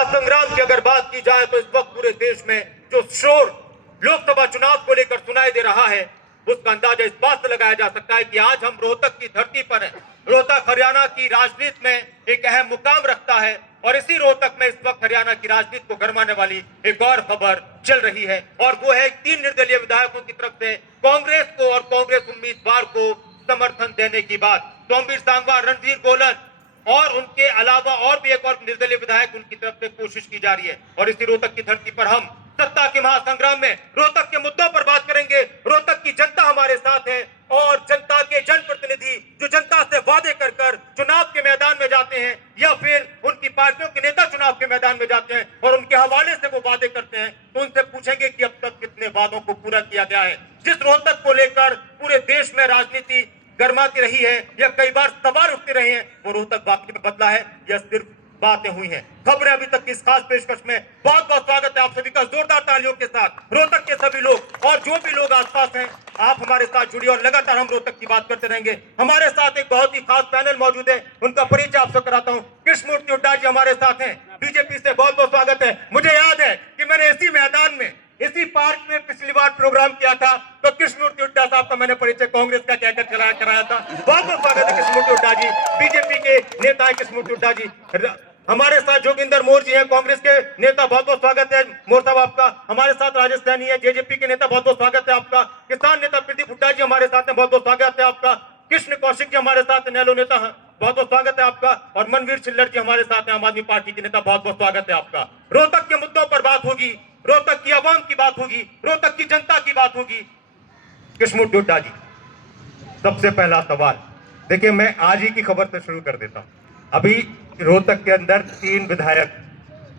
महासंग्राम की अगर बात की जाए तो इस वक्त पूरे देश में जो शोर लोकसभा चुनाव को लेकर सुनाई दे रहा है, उसका अंदाजा इस बात से लगाया जा सकता है कि आज हम रोहतक की धरती पर हैं। रोहतक हरियाणा की राजनीति में एक अहम मुकाम रखता है और इसी रोहतक में इस वक्त हरियाणा की राजनीति को गरमाने वाली एक और खबर चल रही है, और वो है 3 निर्दलीय विधायकों की तरफ से कांग्रेस को और कांग्रेस उम्मीदवार को समर्थन देने की बात। सोमवीर सांगवान, रणधीर गोलन और उनके अलावा और भी एक और निर्दलीय विधायक उनकी तरफ से कोशिश की जा रही है। और इसी रोहतक की धरती पर हम सत्ता के महासंग्राम में रोहतक के मुद्दों पर बात करेंगे। रोहतक की जनता हमारे साथ है और जनता के जनप्रतिनिधि जो जनता से वादे कर कर चुनाव के मैदान में जाते हैं या फिर उनकी पार्टियों के नेता चुनाव के मैदान में जाते हैं और उनके हवाले से वो वादे करते हैं, तो उनसे पूछेंगे कि अब तक कितने वादों को पूरा किया गया है। जिस रोहतक को लेकर पूरे देश में राजनीति गरमाती रही है या कई बार सवाल उठते रहे हैं, वो रोहतक वाकई में बदला है या सिर्फ बातें हुई हैं। खबरें अभी तक की इस खास पेशकश में बहुत बहुत स्वागत है आप सभी का जोरदार तालियों के साथ। रोहतक के सभी लोग और जो भी लोग आसपास हैं, आप हमारे साथ जुड़िए और लगातार हम रोहतक की बात करते रहेंगे। हमारे साथ एक बहुत ही खास पैनल मौजूद है, उनका परिचय आपसे कराता हूँ। कृष्णमूर्ति हुड्डा जी हमारे साथ हैं, बीजेपी से बहुत बहुत स्वागत है। मुझे याद है कि मैंने इसी मैदान में इसी पार्क में पिछली बार प्रोग्राम किया था, तो कृष्णमूर्ति हुड्डा साहब का मैंने परिचय कांग्रेस का कहकर कराया था। बहुत बहुत स्वागत है कृष्णमूर्ति हुड्डा जी, बीजेपी के नेता है कृष्णमूर्ति हुड्डा जी। हमारे साथ जोगिंदर मोर जी हैं, कांग्रेस के नेता, बहुत बहुत स्वागत है मोर साहब आपका। हमारे साथ राजेश सैनी है, जेजेपी के नेता, बहुत बहुत स्वागत है आपका। किसान नेता प्रदीप हुड्डा जी हमारे साथ हैं, बहुत बहुत स्वागत है आपका। कृष्ण कौशिक जी हमारे साथ हैं, नैलो नेता, बहुत बहुत स्वागत है आपका। और मनवीर चिल्लर जी हमारे साथ हैं, आम आदमी पार्टी के नेता, बहुत बहुत स्वागत है आपका। रोहतक के मुद्दों पर बात होगी, रोहतक की आवाम की बात होगी, रोहतक की जनता की बात होगी। कृष्णमूर्ति हुड्डा जी, सबसे पहला सवाल देखिए, मैं आज ही की खबर से शुरू कर देता हूं। अभी रोहतक के अंदर 3 विधायक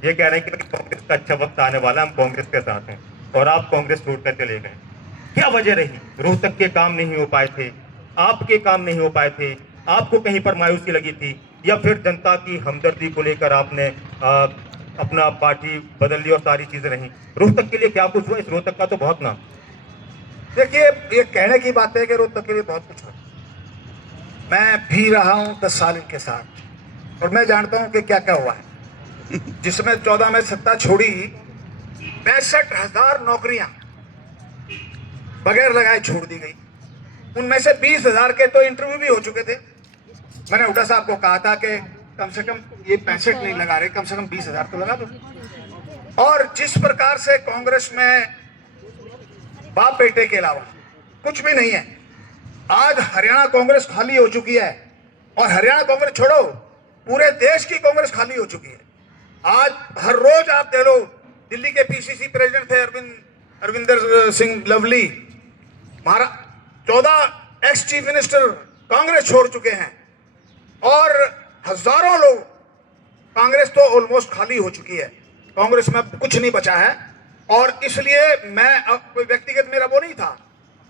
ये कह रहे हैं कि कांग्रेस का अच्छा वक्त आने वाला, हम कांग्रेस के साथ हैं, और आप कांग्रेस छोड़कर चले गए। क्या वजह रही? रोहतक के काम नहीं हो पाए थे, आपके काम नहीं हो पाए थे, आपको कहीं पर मायूसी लगी थी, या फिर जनता की हमदर्दी को लेकर आपने अपना पार्टी बदल ली और सारी चीजें रही? रोहतक के लिए क्या कुछ हुआ? इस रोहतक का तो बहुत नाम। देखिए, ये कहने की बात है कि रोहतक के लिए बहुत कुछ हुआ। मैं भी रहा हूं 10 साल इनके साथ और मैं जानता हूं कि क्या क्या हुआ है। जिसमें 14 में सत्ता छोड़ी, 65,000 नौकरियां बगैर लगाए छोड़ दी गई। उनमें से 20,000 के तो इंटरव्यू भी हो चुके थे। मैंने हुड्डा साहब को कहा था कि कम से कम ये 65 नहीं लगा रहे, कम से कम 20,000 तो लगा दो। और जिस प्रकार से कांग्रेस में बाप बेटे के अलावा कुछ भी नहीं है, आज हरियाणा कांग्रेस खाली हो चुकी है। और हरियाणा कांग्रेस छोड़ो, पूरे देश की कांग्रेस खाली हो चुकी है। आज हर रोज आप दे लो, दिल्ली के पीसीसी प्रेसिडेंट थे Arvinder Singh Lovely, 14 ex chief minister Congress छोड़ चुके हैं और हजारों लोग, कांग्रेस तो ऑलमोस्ट खाली हो चुकी है। कांग्रेस में कुछ नहीं बचा है। और इसलिए मैं, कोई व्यक्तिगत मेरा वो नहीं था,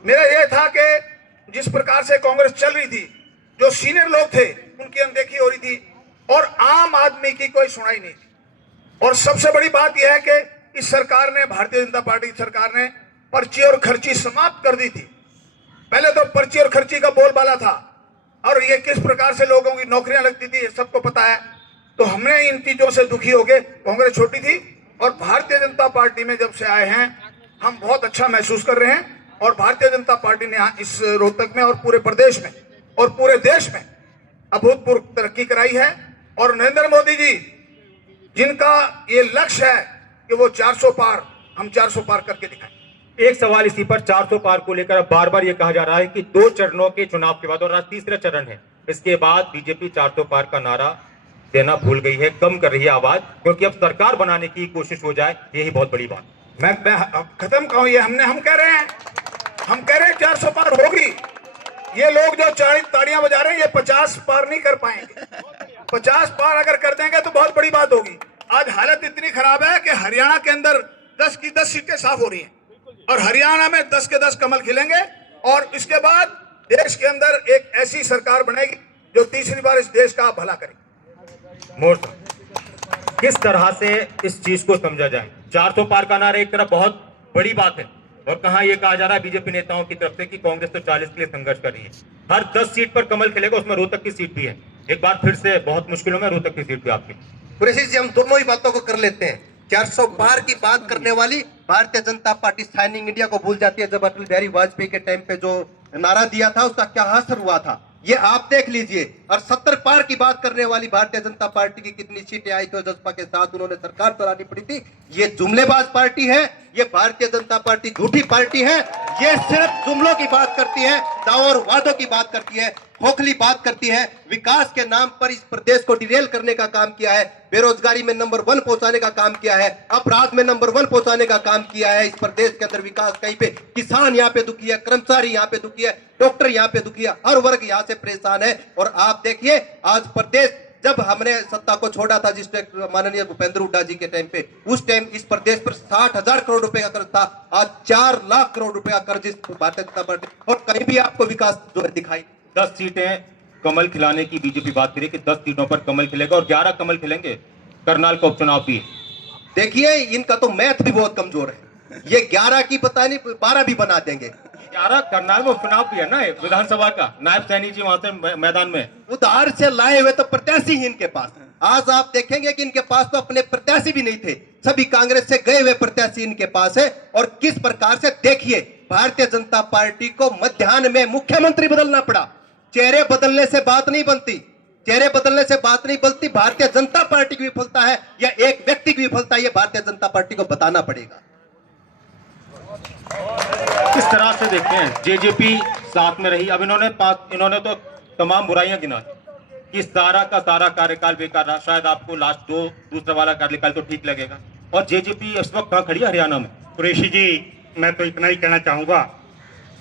मेरा यह था कि जिस प्रकार से कांग्रेस चल रही थी, जो सीनियर लोग थे उनकी अनदेखी हो रही थी और आम आदमी की कोई सुनाई नहीं थी। और सबसे बड़ी बात यह है कि इस सरकार ने, भारतीय जनता पार्टी की सरकार ने पर्ची और खर्ची समाप्त कर दी थी। पहले तो पर्ची और खर्ची का बोलबाला था और ये किस प्रकार से लोगों की नौकरियां लगती थी सबको पता है। तो हमने इन चीजों से दुखी होकर कांग्रेस छोड़ी थी और भारतीय जनता पार्टी में जब से आए हैं हम बहुत अच्छा महसूस कर रहे हैं। और भारतीय जनता पार्टी ने इस रोहतक में और पूरे प्रदेश में और पूरे देश में अभूतपूर्व तरक्की कराई है। और नरेंद्र मोदी जी, जिनका ये लक्ष्य है कि वो 400 पार, हम 400 पार करके दिखाएं। एक सवाल इसी पर, 400 पार को लेकर बार बार ये कहा जा रहा है कि 2 चरणों के चुनाव के बाद, और आज तीसरा चरण है, इसके बाद बीजेपी 400 पार का नारा देना भूल गई है, कम कर रही है आवाज, क्योंकि अब सरकार बनाने की कोशिश हो जाए, यही बहुत बड़ी बात। मैं खत्म कहूं, ये हम कह रहे हैं, 400 पार होगी। ये लोग जो ताड़ियां बजा रहे हैं, ये 50 पार नहीं कर पाएंगे। 50 पार अगर कर देंगे तो बहुत बड़ी बात होगी। आज हालत इतनी खराब है कि हरियाणा के अंदर 10 की 10 सीटें साफ हो रही हैं और हरियाणा में 10 के 10 कमल खिलेंगे। और इसके बाद देश के अंदर एक ऐसी सरकार बनेगी जो तीसरी बार इस देश का भला करेगी। मोर किस तरह से इस चीज को समझा जाए? 400 पार का नारा एक तरफ बहुत बड़ी बात है, और कहां यह कहा जा रहा है बीजेपी नेताओं की तरफ से कि कांग्रेस तो 40 के लिए संघर्ष कर रही है। हर 10 सीट पर कमल खिलेगा, उसमें रोहतक की सीट भी है। एक बार फिर से बहुत मुश्किलों में रोहतक की सीट भी आपकी। कुरैशी जी, हम दोनों ही बातों को कर लेते हैं। 400 पार की बात करने वाली Bharatiya Janata party shining India को भूल जाती है। जब अटल बिहारी वाजपेयी के टाइम पे जो नारा दिया था उसका क्या असर हुआ था ये आप देख लीजिए। और 70 पार की बात करने वाली भारतीय जनता पार्टी की कितनी सीटें आई थी, जसपा के साथ उन्होंने सरकार चलानी पड़ी थी। ये जुमलेबाज पार्टी है, ये भारतीय जनता पार्टी झूठी पार्टी है। ये सिर्फ जुमलों की बात करती है, दावों और वादों की बात करती है, खोखली बात करती है। विकास के नाम पर इस प्रदेश को डिरेल करने का काम किया है, बेरोजगारी में नंबर 1 पहुंचाने का काम किया है, अपराध में नंबर 1 पहुंचाने का काम किया है। इस प्रदेश के अंदर विकास कहीं पे, किसान यहाँ पे दुखी है, कर्मचारी यहाँ पे दुखी है, डॉक्टर यहाँ पे दुखी है, हर वर्ग यहाँ से परेशान है। और आप देखिए आज प्रदेश, जब हमने सत्ता को छोड़ा था जिस माननीय भूपेंद्र हुड्डा जी के टाइम पे, उस टाइम इस प्रदेश पर 60,000 करोड़ रुपए का कर्ज था। आज 4 लाख करोड़ रुपए का कर्ज इस भारतीय जनता पार्टी, और कहीं भी आपको विकास जो है दिखाई। 10 सीटें कमल खिलाने की बीजेपी बात करी कि 10 सीटों पर कमल खिलेगा और 11 कमल खिलेंगे। करनाल का उपचुनाव भी है। देखिए इनका तो मैथ भी बहुत कमजोर है, ये 11 की पता नहीं 12 भी बना देंगे। 11 करनाल में उपचुनाव भी है ना, विधानसभा का। नायब सैनी जी वहां से मैदान में उधार से लाए हुए तो प्रत्याशी ही इनके पास। आज आप देखेंगे कि इनके पास तो अपने प्रत्याशी भी नहीं थे, सभी कांग्रेस से गए हुए प्रत्याशी इनके पास है। और किस प्रकार से देखिए भारतीय जनता पार्टी को मध्याह्न में मुख्यमंत्री बदलना पड़ा। चेहरे बदलने से बात नहीं बनती, चेहरे बदलने से बात नहीं बनती। भारतीय जनता पार्टी की विफलता है या एक व्यक्ति की विफलता है, ये भारतीय जनता पार्टी को बताना पड़ेगा। किस तरह से देखते हैं जेजेपी साथ में रही, अब इन्होंने तो तमाम बुराइयां गिना दी कि सारा का सारा कार्यकाल बेकार रहा। शायद आपको लास्ट दूसरा वाला कार्यकाल तो ठीक लगेगा। और जेजेपी इस वक्त कहां खड़ी है? हरियाणा में। कुरैशी जी, मैं तो इतना ही कहना चाहूंगा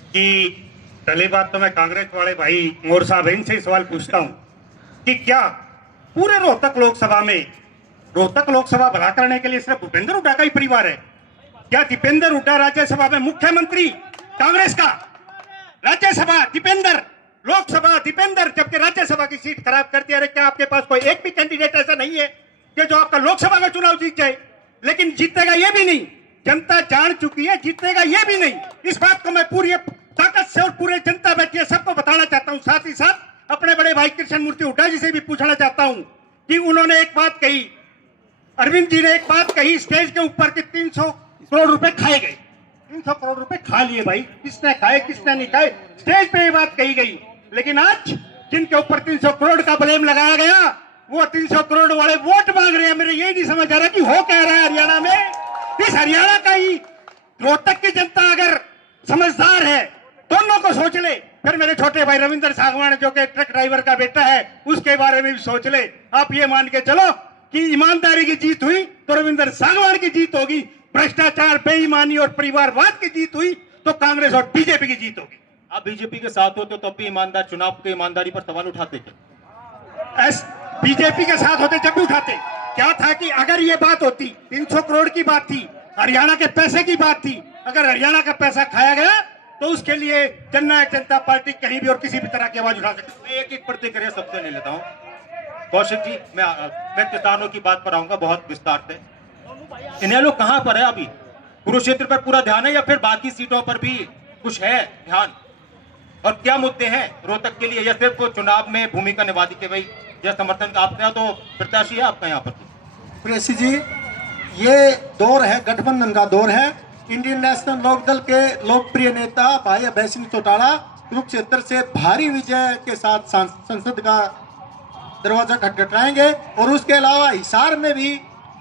कि पहली बात तो मैं कांग्रेस वाले भाई मोर साहब इनसे ही सवाल पूछता हूं कि क्या पूरे रोहतक लोकसभा भला करने के लिए सिर्फ भूपेंद्र हुड्डा का ही परिवार है? क्या दीपेंद्र हुड्डा राज्यसभा में मुख्यमंत्री कांग्रेस का, राज्यसभा दीपेंद्र, लोकसभा दीपेंद्र, जबकि राज्यसभा की सीट खराब कर दिया। अरे क्या आपके पास कोई एक भी कैंडिडेट ऐसा नहीं है कि जो आपका लोकसभा का चुनाव जीत जाए? लेकिन जीतेगा ये भी नहीं, जनता जान चुकी है, जीतेगा ये भी नहीं। इस बात को मैं पूरी ताकत से और पूरे जनता बैठी है सबको बताना चाहता हूं। साथ ही साथ अपने बड़े भाई कृष्ण मूर्ति हुड्डा जी से भी पूछना चाहता हूं कि उन्होंने एक बात कही, अरविंद जी ने एक बात कही स्टेज के ऊपर कि 300 करोड़ रुपए खाए गए। 300 करोड़ रुपए खा लिए भाई, किसने खाए किसने नहीं खाए, स्टेज पे ये बात कही गई। लेकिन आज जिनके ऊपर 300 करोड़ का ब्लेम लगाया गया वो 300 करोड़ वाले वोट मांग रहे हैं। मेरे यही नहीं समझ आ रहा कि हो क्या रहा है हरियाणा में। इस हरियाणा का ही रोहतक की जनता अगर समझदार है, दोनों को सोच ले। फिर मेरे छोटे भाई रविंद्र सागवान जो कि ट्रक ड्राइवर का बेटा है, उसके बारे में भी सोच ले। आप ये मान के चलो कि ईमानदारी की जीत हुई तो रविंद्र सागवान की जीत होगी, भ्रष्टाचार, बेईमानी और परिवारवाद की जीत हुई तो कांग्रेस और बीजेपी की जीत होगी। आप बीजेपी के साथ होते तो भी ईमानदार चुनाव की ईमानदारी पर सवाल उठाते थे। बीजेपी के साथ होते जब भी उठाते। क्या था कि अगर ये बात होती, 300 करोड़ की बात थी, हरियाणा के पैसे की बात थी, अगर हरियाणा का पैसा खाया गया तो उसके लिए जननायक जनता पार्टी कहीं भी और किसी भी तरह की आवाज उठा सकती। मैं एक प्रतिक्रिया सबसे ले लेता हूँ। कौशिक जी, मैं किसानों की बात पर आऊंगा बहुत विस्तार से। इन्हें लोग कहां पर है अभी? कुरुक्षेत्र पर पूरा ध्यान है या फिर बाकी सीटों पर भी कुछ है ध्यान? और क्या मुद्दे हैं रोहतक के लिए, या सिर्फ वो चुनाव में भूमिका निभा दी कि भाई यह समर्थन आपका तो प्रत्याशी है आपका यहाँ पर? कुरैशी जी, ये दौर है, गठबंधन का दौर है। इंडियन नेशनल लोकदल के लोकप्रिय नेता भाई अभय सिंह चौटाला कुरुक्षेत्र से भारी विजय के साथ संसद का दरवाजा खटखटाएंगे। और उसके अलावा हिसार में भी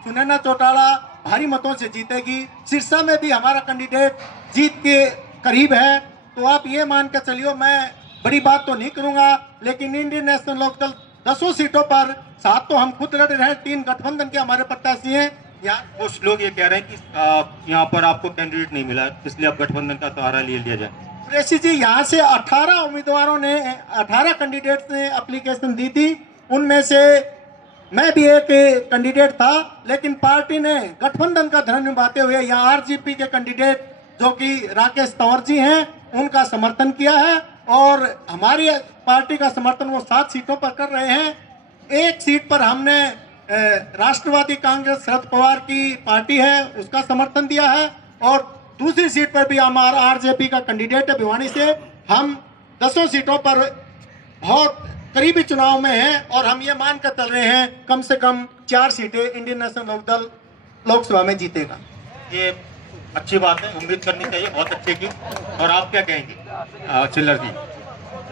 सुनैना चौटाला भारी मतों से जीतेगी। सिरसा में भी हमारा कैंडिडेट जीत के करीब है। तो आप ये मान के चलिए, मैं बड़ी बात तो नहीं करूंगा, लेकिन इंडियन नेशनल लोकदल 10 सीटों पर 7 तो हम खुद लड़ रहे हैं, 3 गठबंधन के हमारे प्रत्याशी हैं। यहाँ कुछ लोग ये कह रहे हैं कि यहाँ पर आपको कैंडिडेट नहीं मिला, इसलिए अब गठबंधन का सहारा ले लिया जाए। कुरैशी जी, यहाँ से 18 उम्मीदवारों ने, 18 कैंडिडेट्स ने एप्लीकेशन दी थी। उनमें से मैं भी एक कैंडिडेट था, लेकिन पार्टी ने गठबंधन का धर्म निभाते हुए यहाँ आरजेपी के कैंडिडेट जो कि राकेश तंवर जी हैं उनका समर्थन किया है। और हमारी पार्टी का समर्थन वो 7 सीटों पर कर रहे हैं। एक सीट पर हमने राष्ट्रवादी कांग्रेस शरद पवार की पार्टी है उसका समर्थन दिया है। और दूसरी सीट पर भी हमारा आरजेपी का कैंडिडेट है भिवानी से। हम 10 सीटों पर बहुत करीबी चुनाव में हैं और हम ये मान कर चल रहे हैं कम से कम 4 सीटें इंडियन नेशनल लोकदल लोकसभा में जीतेगा। ये अच्छी बात है, उम्मीद करनी चाहिए, बहुत अच्छे की। और आप क्या कहेंगे चिल्लर जी,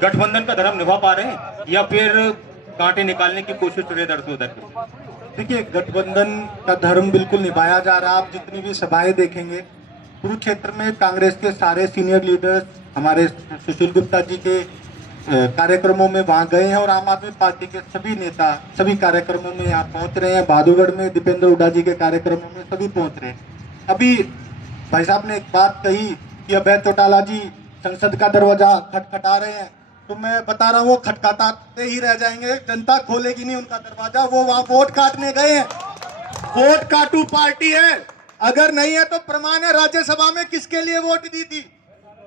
गठबंधन का धर्म निभा पा रहे हैं या फिर कांटे निकालने की कोशिश कर रहे हैं इधर से उधर की? देखिए, गठबंधन का धर्म बिल्कुल निभाया जा रहा है। आप जितनी भी सभाएं देखेंगे कुरुक्षेत्र में, कांग्रेस के सारे सीनियर लीडर्स हमारे सुशील गुप्ता जी के कार्यक्रमों में वहां गए हैं और आम आदमी पार्टी के सभी नेता सभी कार्यक्रमों में यहाँ पहुंच रहे हैं। बहादुरगढ़ में दीपेंद्र हुड्डा जी के कार्यक्रमों में सभी पहुंच रहे हैं। अभी भाई साहब ने एक बात कही कि अभय चौटाला जी संसद का दरवाजा खटखटा रहे हैं, तो मैं बता रहा हूँ वो खटखटाते ही रह जाएंगे, जनता खोलेगी नहीं उनका दरवाजा। वो वहां वोट काटने गए हैं, वोट काटू पार्टी है। अगर नहीं है तो प्रमाण है राज्यसभा में किसके लिए वोट दी थी।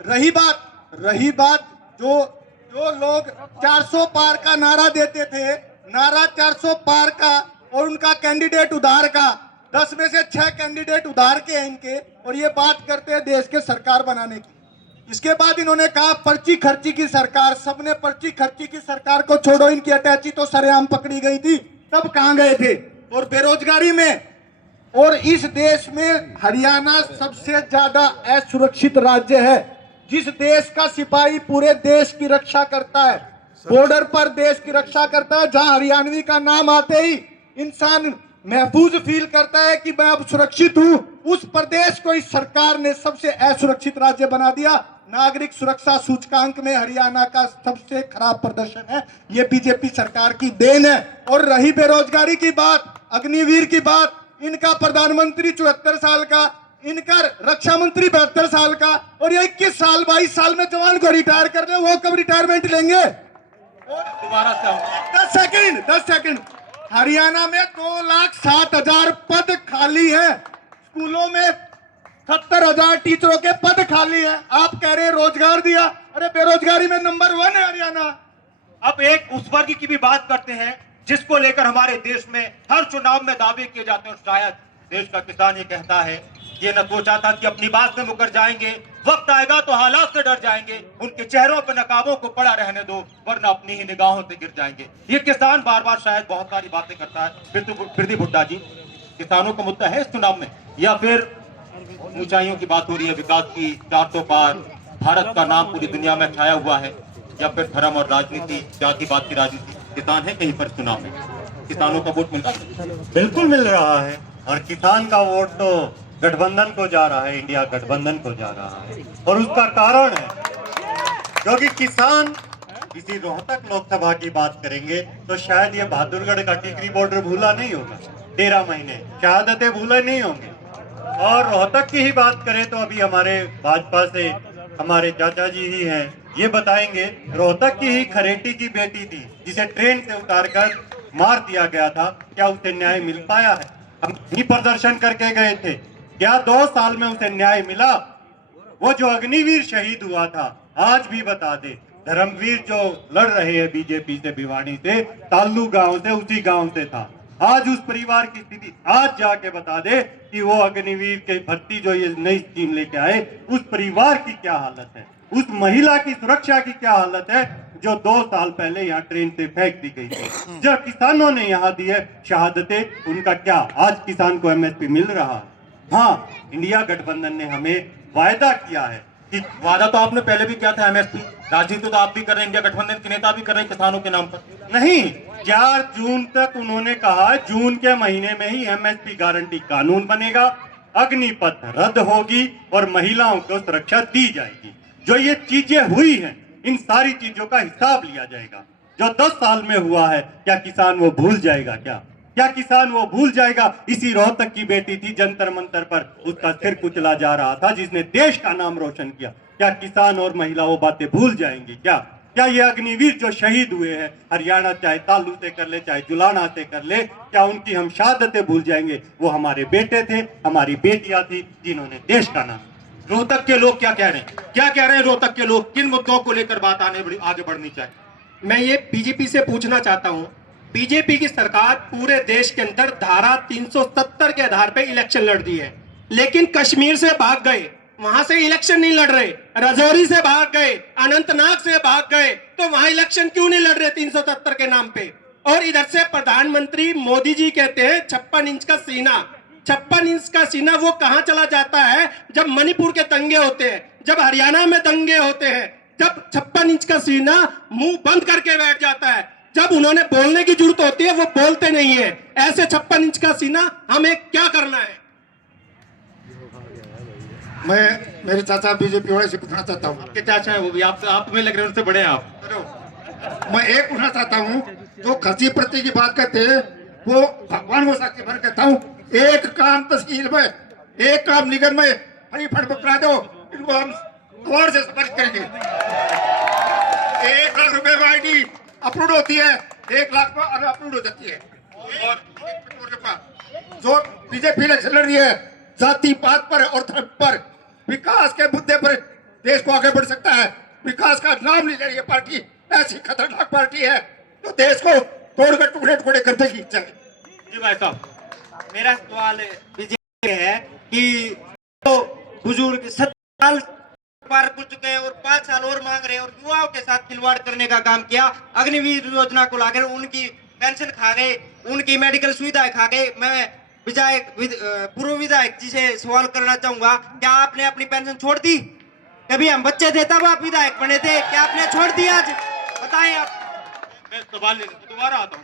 रही बात जो लोग 400 पार का नारा देते थे, नारा 400 पार का, और उनका कैंडिडेट उधार का, 10 में से 6 कैंडिडेट उधार के हैं इनके, और ये बात करते हैं देश के सरकार बनाने की। इसके बाद इन्होंने कहा पर्ची खर्ची की सरकार। सबने पर्ची खर्ची की सरकार को छोड़ो, इनकी अटैची तो सरेआम पकड़ी गई थी, तब कहां गए थे। और बेरोजगारी में, और इस देश में हरियाणा सबसे ज्यादा असुरक्षित राज्य है। जिस देश का सिपाही पूरे देश की रक्षा करता है, बॉर्डर पर देश की रक्षा करता है, जहां हरियाणवी का नाम आते ही इंसान महफूज फील करता है कि मैं अब सुरक्षित हूं, उस प्रदेश को इस सरकार ने सबसे असुरक्षित राज्य बना दिया। नागरिक सुरक्षा सूचकांक में हरियाणा का सबसे खराब प्रदर्शन है। ये बीजेपी सरकार की देन है। और रही बेरोजगारी की बात, अग्निवीर की बात, इनका प्रधानमंत्री 74 साल का, इनका रक्षा मंत्री 72 साल का, और ये 21 साल 22 साल में जवान को रिटायर कर दे, वो कब रिटायरमेंट लेंगे। दोबारा से 10 सेकंड। हरियाणा में 2,07,000 पद खाली है। स्कूलों में 70,000 टीचरों के पद खाली है। आप कह रहे हैं रोजगार दिया, अरे बेरोजगारी में नंबर 1 है हरियाणा। अब एक उस वर्ग की भी बात करते हैं जिसको लेकर हमारे देश में हर चुनाव में दावे किए जाते हैं, और शायद देश का किसान ये कहता है, ये न सोचा था कि अपनी बात में मुकर जाएंगे, वक्त आएगा तो हालात से डर जाएंगे, उनके चेहरों पर नकाबों को पड़ा रहने दो, वरना अपनी ही निगाहों से गिर जाएंगे। ये किसान बार बार शायद बहुत सारी बातें करता है। फिर हुड्डा जी, किसानों का मुद्दा है इस चुनाव में, या फिर ऊंचाइयों की बात हो रही है, विकास की, 400 पार, भारत का नाम पूरी दुनिया में छाया हुआ है, या फिर धर्म और राजनीति, जातिवाद की राजनीति? किसान है कहीं पर चुनाव में, किसानों का वोट मिल रहा है? बिल्कुल मिल रहा है, और किसान का वोट तो गठबंधन को जा रहा है, इंडिया गठबंधन को जा रहा है। और उसका कारण है क्योंकि किसान, किसी रोहतक लोकसभा की बात करेंगे तो शायद ये बहादुरगढ़ का टिकरी बॉर्डर भूला नहीं होगा, 13 महीने शहादतें भूले नहीं होंगे। और रोहतक की ही बात करें तो अभी हमारे भाजपा से हमारे चाचा जी ही हैं, ये बताएंगे रोहतक की ही खरेटी की बेटी थी जिसे ट्रेन से उतारकर मार दिया गया था, क्या उसे न्याय मिल पाया है? हम ही प्रदर्शन करके गए थे, क्या 2 साल में उसे न्याय मिला? वो जो अग्निवीर शहीद हुआ था, आज भी बता दे, धर्मवीर जो लड़ रहे हैं बीजेपी से भिवानी से, ताल्लू गांव से, उसी गांव से था। आज उस परिवार की स्थिति आज जाके बता दे कि वो अग्निवीर के भर्ती जो ये नई स्कीम लेके आए, उस परिवार की क्या हालत है, उस महिला की सुरक्षा की क्या हालत है जो 2 साल पहले यहाँ ट्रेन से फेंक दी गई थी। जब किसानों ने यहाँ दी है शहादतें, उनका क्या आज किसान को एमएसपी मिल रहा है? हाँ, इंडिया गठबंधन ने हमें वायदा किया है कि वादा तो आपने पहले भी किया था एमएसपी, राजनीति तो आप भी कर रहे हैं, इंडिया गठबंधन के नेता भी कर रहे हैं किसानों के नाम पर। नहीं, 4 जून तक उन्होंने कहा, जून के महीने में ही एमएसपी गारंटी कानून बनेगा, अग्निपथ रद्द होगी और महिलाओं को सुरक्षा दी जाएगी। जो ये चीजें हुई हैं, इन सारी चीजों का हिसाब लिया जाएगा। जो 10 साल में हुआ है, क्या किसान वो भूल जाएगा? क्या किसान वो भूल जाएगा? इसी रोहतक की बेटी थी, जंतर मंतर पर उसका सिर कुचला जा रहा था, जिसने देश का नाम रोशन किया। क्या किसान और महिला वो बातें भूल जाएंगे? क्या ये अग्निवीर जो शहीद हुए हैं, हरियाणा चाहे तालू से कर ले, चाहे जुलाना से कर ले, क्या उनकी हम शहादतें भूल जाएंगे? वो हमारे बेटे थे, हमारी बेटियां थी, जिन्होंने देश का नाम। रोहतक के लोग क्या कह रहे हैं? क्या कह रहे हैं रोहतक के लोग? किन मुद्दों को लेकर बात आगे बढ़नी चाहिए? मैं ये बीजेपी से पूछना चाहता हूं, बीजेपी की सरकार पूरे देश के अंदर धारा 370 के आधार पे इलेक्शन लड़ दी है, लेकिन कश्मीर से भाग गए, वहां से इलेक्शन नहीं लड़ रहे, राजौरी से भाग गए, अनंतनाग से भाग गए, तो वहां इलेक्शन क्यों नहीं लड़ रहे 370 के नाम पे? और इधर से प्रधानमंत्री मोदी जी कहते हैं 56 इंच का सीना। 56 इंच का सीना वो कहां चला जाता है जब मणिपुर के दंगे होते हैं, जब हरियाणा में दंगे होते हैं, जब 56 इंच का सीना मुंह बंद करके बैठ जाता है। जब उन्होंने बोलने की जरूरत होती है वो बोलते नहीं है। ऐसे 56 इंच का सीना हमें क्या करना है? मैं मेरे चाचा बीजेपी वाले से पूछना चाहता हूँ। आपके चाचा है वो भी आप में लग रहे हैं उनसे बड़े हैं आप। मैं एक पूछना चाहता हूँ, जो खर्ची प्रति की बात करते हैं वो भगवान को साक्षी भर कहता हूँ, एक काम तस्कील में, एक काम निगम में हरी फंड पकड़ा दो, इनको हम गौर से सम्मानित करेंगे। 1 लाख रुपए में आईडी अप्रूव होती है, 1 लाख में अनअप्रूव हो जाती है। और जो बीजेपी इलेक्शन लड़ रही है जाति पात पर और धर्म पर, विकास के मुद्दे पर देश को आगे बढ़ सकता है। विकास का नाम नहीं ले रही है पार्टी, ऐसी खतरनाक पार्टी है तो देश को तोड़कर टुकड़े टुकड़े कर देगी। जी भाई साहब, मेरा सवाल बीजेपी है कि तो बुजुर्ग 70 साल पार कर चुके हैं और 5 साल और मांग रहे हैं और युवाओं के साथ खिलवाड़ करने का काम किया। अग्निवीर योजना को लाकर उनकी पेंशन खा गए, उनकी मेडिकल सुविधाएं खा गए। मैं पूर्व विधायक जी से सवाल करना चाहूंगा, क्या आपने अपनी पेंशन छोड़ दी? कभी हम बच्चे थे तब आप विधायक बने थे, क्या आपने छोड़ दिया? आज बताएं आप। मैं सवाल दोबारा आता हूँ।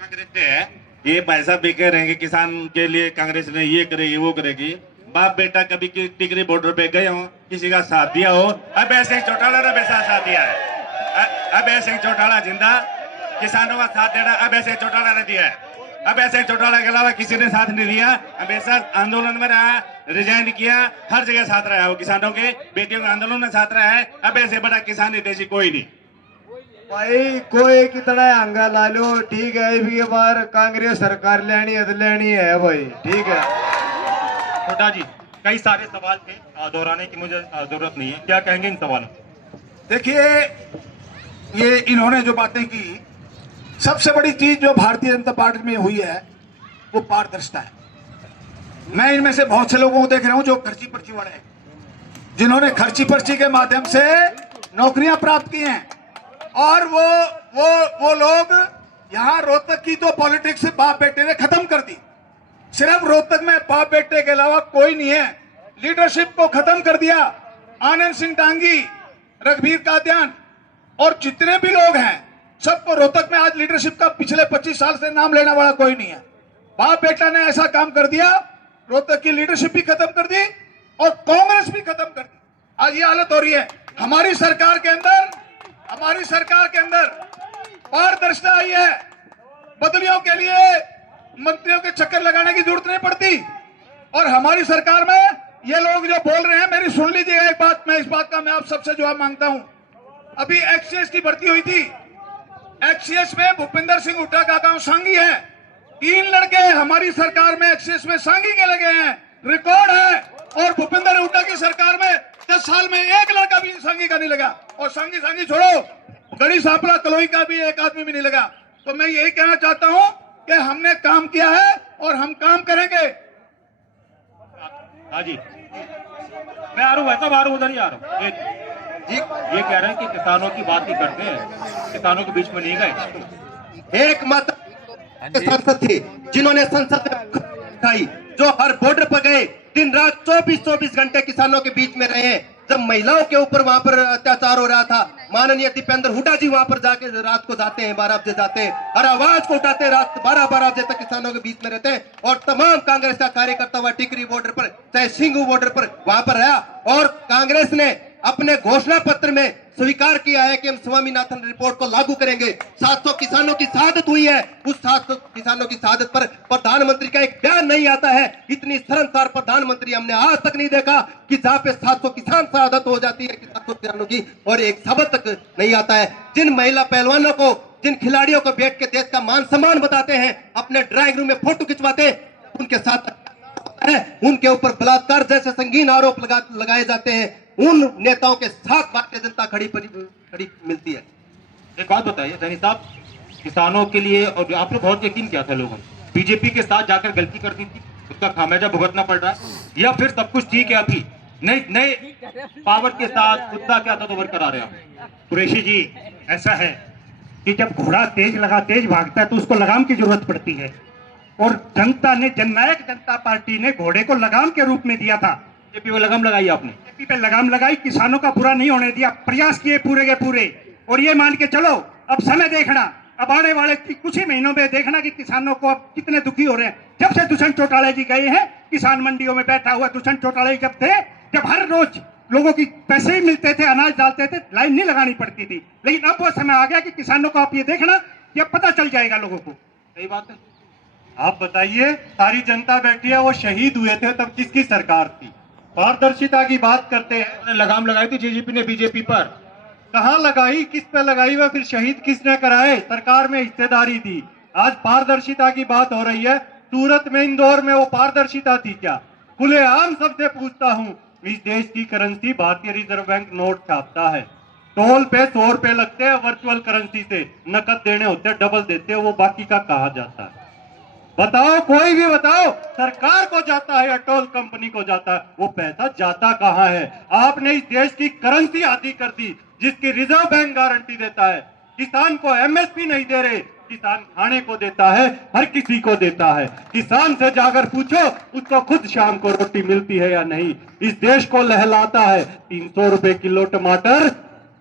कांग्रेस से है ये भाई साहब भी कह रहे हैं कि किसान के लिए कांग्रेस ने ये करेगी वो करेगी। बाप बेटा कभी टिकरी बॉर्डर पे गए हो, किसी का साथ दिया हो? अभय सिंह चौटाला ने वैसा साथ दिया है। अभय सिंह चौटाला जिंदा, किसानों का साथ देना अभय सिंह चौटाला ने दिया है। अभय सिंह चौटाला के अलावा किसी ने साथ नहीं दिया। हमेशा आंदोलन में रहा, रिजाइन किया, हर जगह साथ रहा। वो किसानों के बेटियों के आंदोलन में साथ रहा है। अभय से बड़ा किसान देशी कोई नहीं। भाई कोई कितना हंगा ला लो, ठीक है, भी बार कांग्रेस सरकार लेनी है भाई, ठीक है। छोटा जी, कई सारे सवाल थे, दोहराने की मुझे जरूरत नहीं है। क्या कहेंगे इन सवालों? देखिए, ये इन्होंने जो बातें की, सबसे बड़ी चीज जो भारतीय जनता पार्टी में हुई है वो पारदर्शिता है। मैं इनमें से बहुत से लोगों को देख रहा हूं जो खर्ची पर्ची वाले हैं, जिन्होंने खर्ची पर्ची के माध्यम से नौकरियां प्राप्त की हैं। और वो लोग यहाँ रोहतक की तो पॉलिटिक्स बाप बेटे ने खत्म कर दी। सिर्फ रोहतक में बाप बेटे के अलावा कोई नहीं है। लीडरशिप को खत्म कर दिया। आनंद सिंह डांगी, रघुवीर कादियान और जितने भी लोग हैं, सबको रोहतक में आज लीडरशिप का पिछले 25 साल से नाम लेने वाला कोई नहीं है। बाप बेटा ने ऐसा काम कर दिया, रोहतक की लीडरशिप भी खत्म कर दी और कांग्रेस भी खत्म कर दी। आज ये हालत हो रही है। हमारी सरकार के अंदर पारदर्शिता आई है। बदलियों के लिए मंत्रियों के चक्कर लगाने की जरूरत नहीं पड़ती। और हमारी सरकार में ये लोग जो बोल रहे हैं, मेरी सुन लीजिएगा एक बात, मैं इस बात का मैं आप सबसे जवाब मांगता हूं। अभी एक्सीएस की भर्ती हुई थी। एक्सीएस में भूपेंद्र सिंह हुड्डा का गांव सांगी है। 3 लड़के हमारी सरकार में एक्सीएस में सांगी के लगे हैं, रिकॉर्ड है। और भूपेंद्र हुड्डा की सरकार में 10 साल में 1 लड़का भी सांगी का नहीं लगा। और सांगी छोड़ो, गड़ी सापला कलोई का भी 1 आदमी भी नहीं लगा। तो मैं यही कहना चाहता हूं कि हमने काम किया है और हम काम करेंगे। हाँ जी, मैं आ रहा हूँ, वैसा आ रहा हूँ, उधर ही आ रहा हूँ। ये कह रहे हैं कि किसानों की बात ही करते हैं, किसानों के बीच में नहीं गए। एकमात्र सांसद थे जिन्होंने संसद में उठाई, जो हर बॉर्डर पर गए, दिन रात 24 घंटे किसानों के बीच में रहे। जब महिलाओं के ऊपर वहां पर अत्याचार हो रहा था, माननीय दीपेंद्र हुड्डा जी वहां पर जाके रात को जाते हैं, 12 बजे जाते हैं और आवाज को उठाते हैं। रात 12 बजे तक किसानों के बीच में रहते हैं। और तमाम कांग्रेस का कार्यकर्ता हुआ टिकरी बॉर्डर पर, चाहे सिंगू बॉर्डर पर वहां पर रहा। और कांग्रेस ने अपने घोषणा पत्र में स्वीकार किया है कि हम स्वामीनाथन रिपोर्ट को लागू करेंगे। 700 किसानों की शहादत हुई है। उस 700 किसानों की शहादत पर प्रधानमंत्री का एक बयान नहीं आता है। इतनी शर्मसार प्रधानमंत्री हमने आज तक नहीं देखा कि जहां पे 700 किसान शहादत हो जाती है, 700 किसानों की, और एक शब्द तक नहीं आता है। जिन महिला पहलवानों को, जिन खिलाड़ियों को बैठ के देश का मान सम्मान बताते हैं, अपने ड्राइंग रूम में फोटो खिंचवाते हैं, उनके साथ उनके ऊपर बलात्कार जैसे संगीन आरोप लगाए जाते हैं। उन नेताओं के साथ भारतीय जनता खड़ी मिलती है। एक बात बताइए धनी साहब, किसानों के लिए, और आपने बहुत यकीन किया था लोगों ने, बीजेपी के साथ जाकर गलती कर दी थी, उसका खामियाजा भुगतना पड़ रहा है, या फिर सब कुछ ठीक है? अभी नए पावर के साथ मुद्दा क्या था तो बरकरार है? कुरैशी जी, ऐसा है कि जब घोड़ा तेज भागता है तो उसको लगाम की जरूरत पड़ती है, और जनता ने, जननायक जनता पार्टी ने घोड़े को लगाम के रूप में दिया था। बीजेपी पे लगाम लगाई आपने, बीजेपी पे लगाम लगाई, किसानों का बुरा नहीं होने दिया, प्रयास किए पूरे के पूरे। और ये मान के चलो, अब समय देखना, अब आने वाले कुछ ही महीनों में देखना कि किसानों को अब कितने दुखी हो रहे हैं। जब से दुष्यंत चौटाला जी गए हैं, किसान मंडियों में बैठा हुआ दुष्यंत चौटाला जी जब थे, जब हर रोज लोगों की पैसे ही मिलते थे, अनाज डालते थे, लाइन नहीं लगानी पड़ती थी। लेकिन अब वो समय आ गया कि किसानों को आप ये देखना, ये पता चल जाएगा लोगों को। सही बात है। आप बताइए, सारी जनता बैठी है, वो शहीद हुए थे तब किसकी सरकार थी? पारदर्शिता की बात करते हैं। उन्होंने लगाम लगाई थी जेजेपी ने बीजेपी पर, कहाँ लगाई, किस पे लगाई, वह फिर शहीद किसने कराए? सरकार में हिस्सेदारी थी। आज पारदर्शिता की बात हो रही है, सूरत में, इंदौर में वो पारदर्शिता थी क्या? खुलेआम सबसे पूछता हूँ, इस देश की करेंसी भारतीय रिजर्व बैंक नोट छापता है, टोल पे 100 रुपए लगते हैं, वर्चुअल करेंसी से नकद देने होते हैं, डबल देते हैं, वो बाकी का कहा जाता है? बताओ, कोई भी बताओ, सरकार को जाता है या टोल कंपनी को जाता है? वो पैसा जाता कहाँ है? आपने इस देश की करेंसी आधी कर दी, जिसकी रिजर्व बैंक गारंटी देता है। किसान को एमएसपी नहीं दे रहे, किसान खाने को देता है, हर किसी को देता है। किसान से जाकर पूछो, उसको खुद शाम को रोटी मिलती है या नहीं। इस देश को लहलाता है 300 रुपए किलो टमाटर,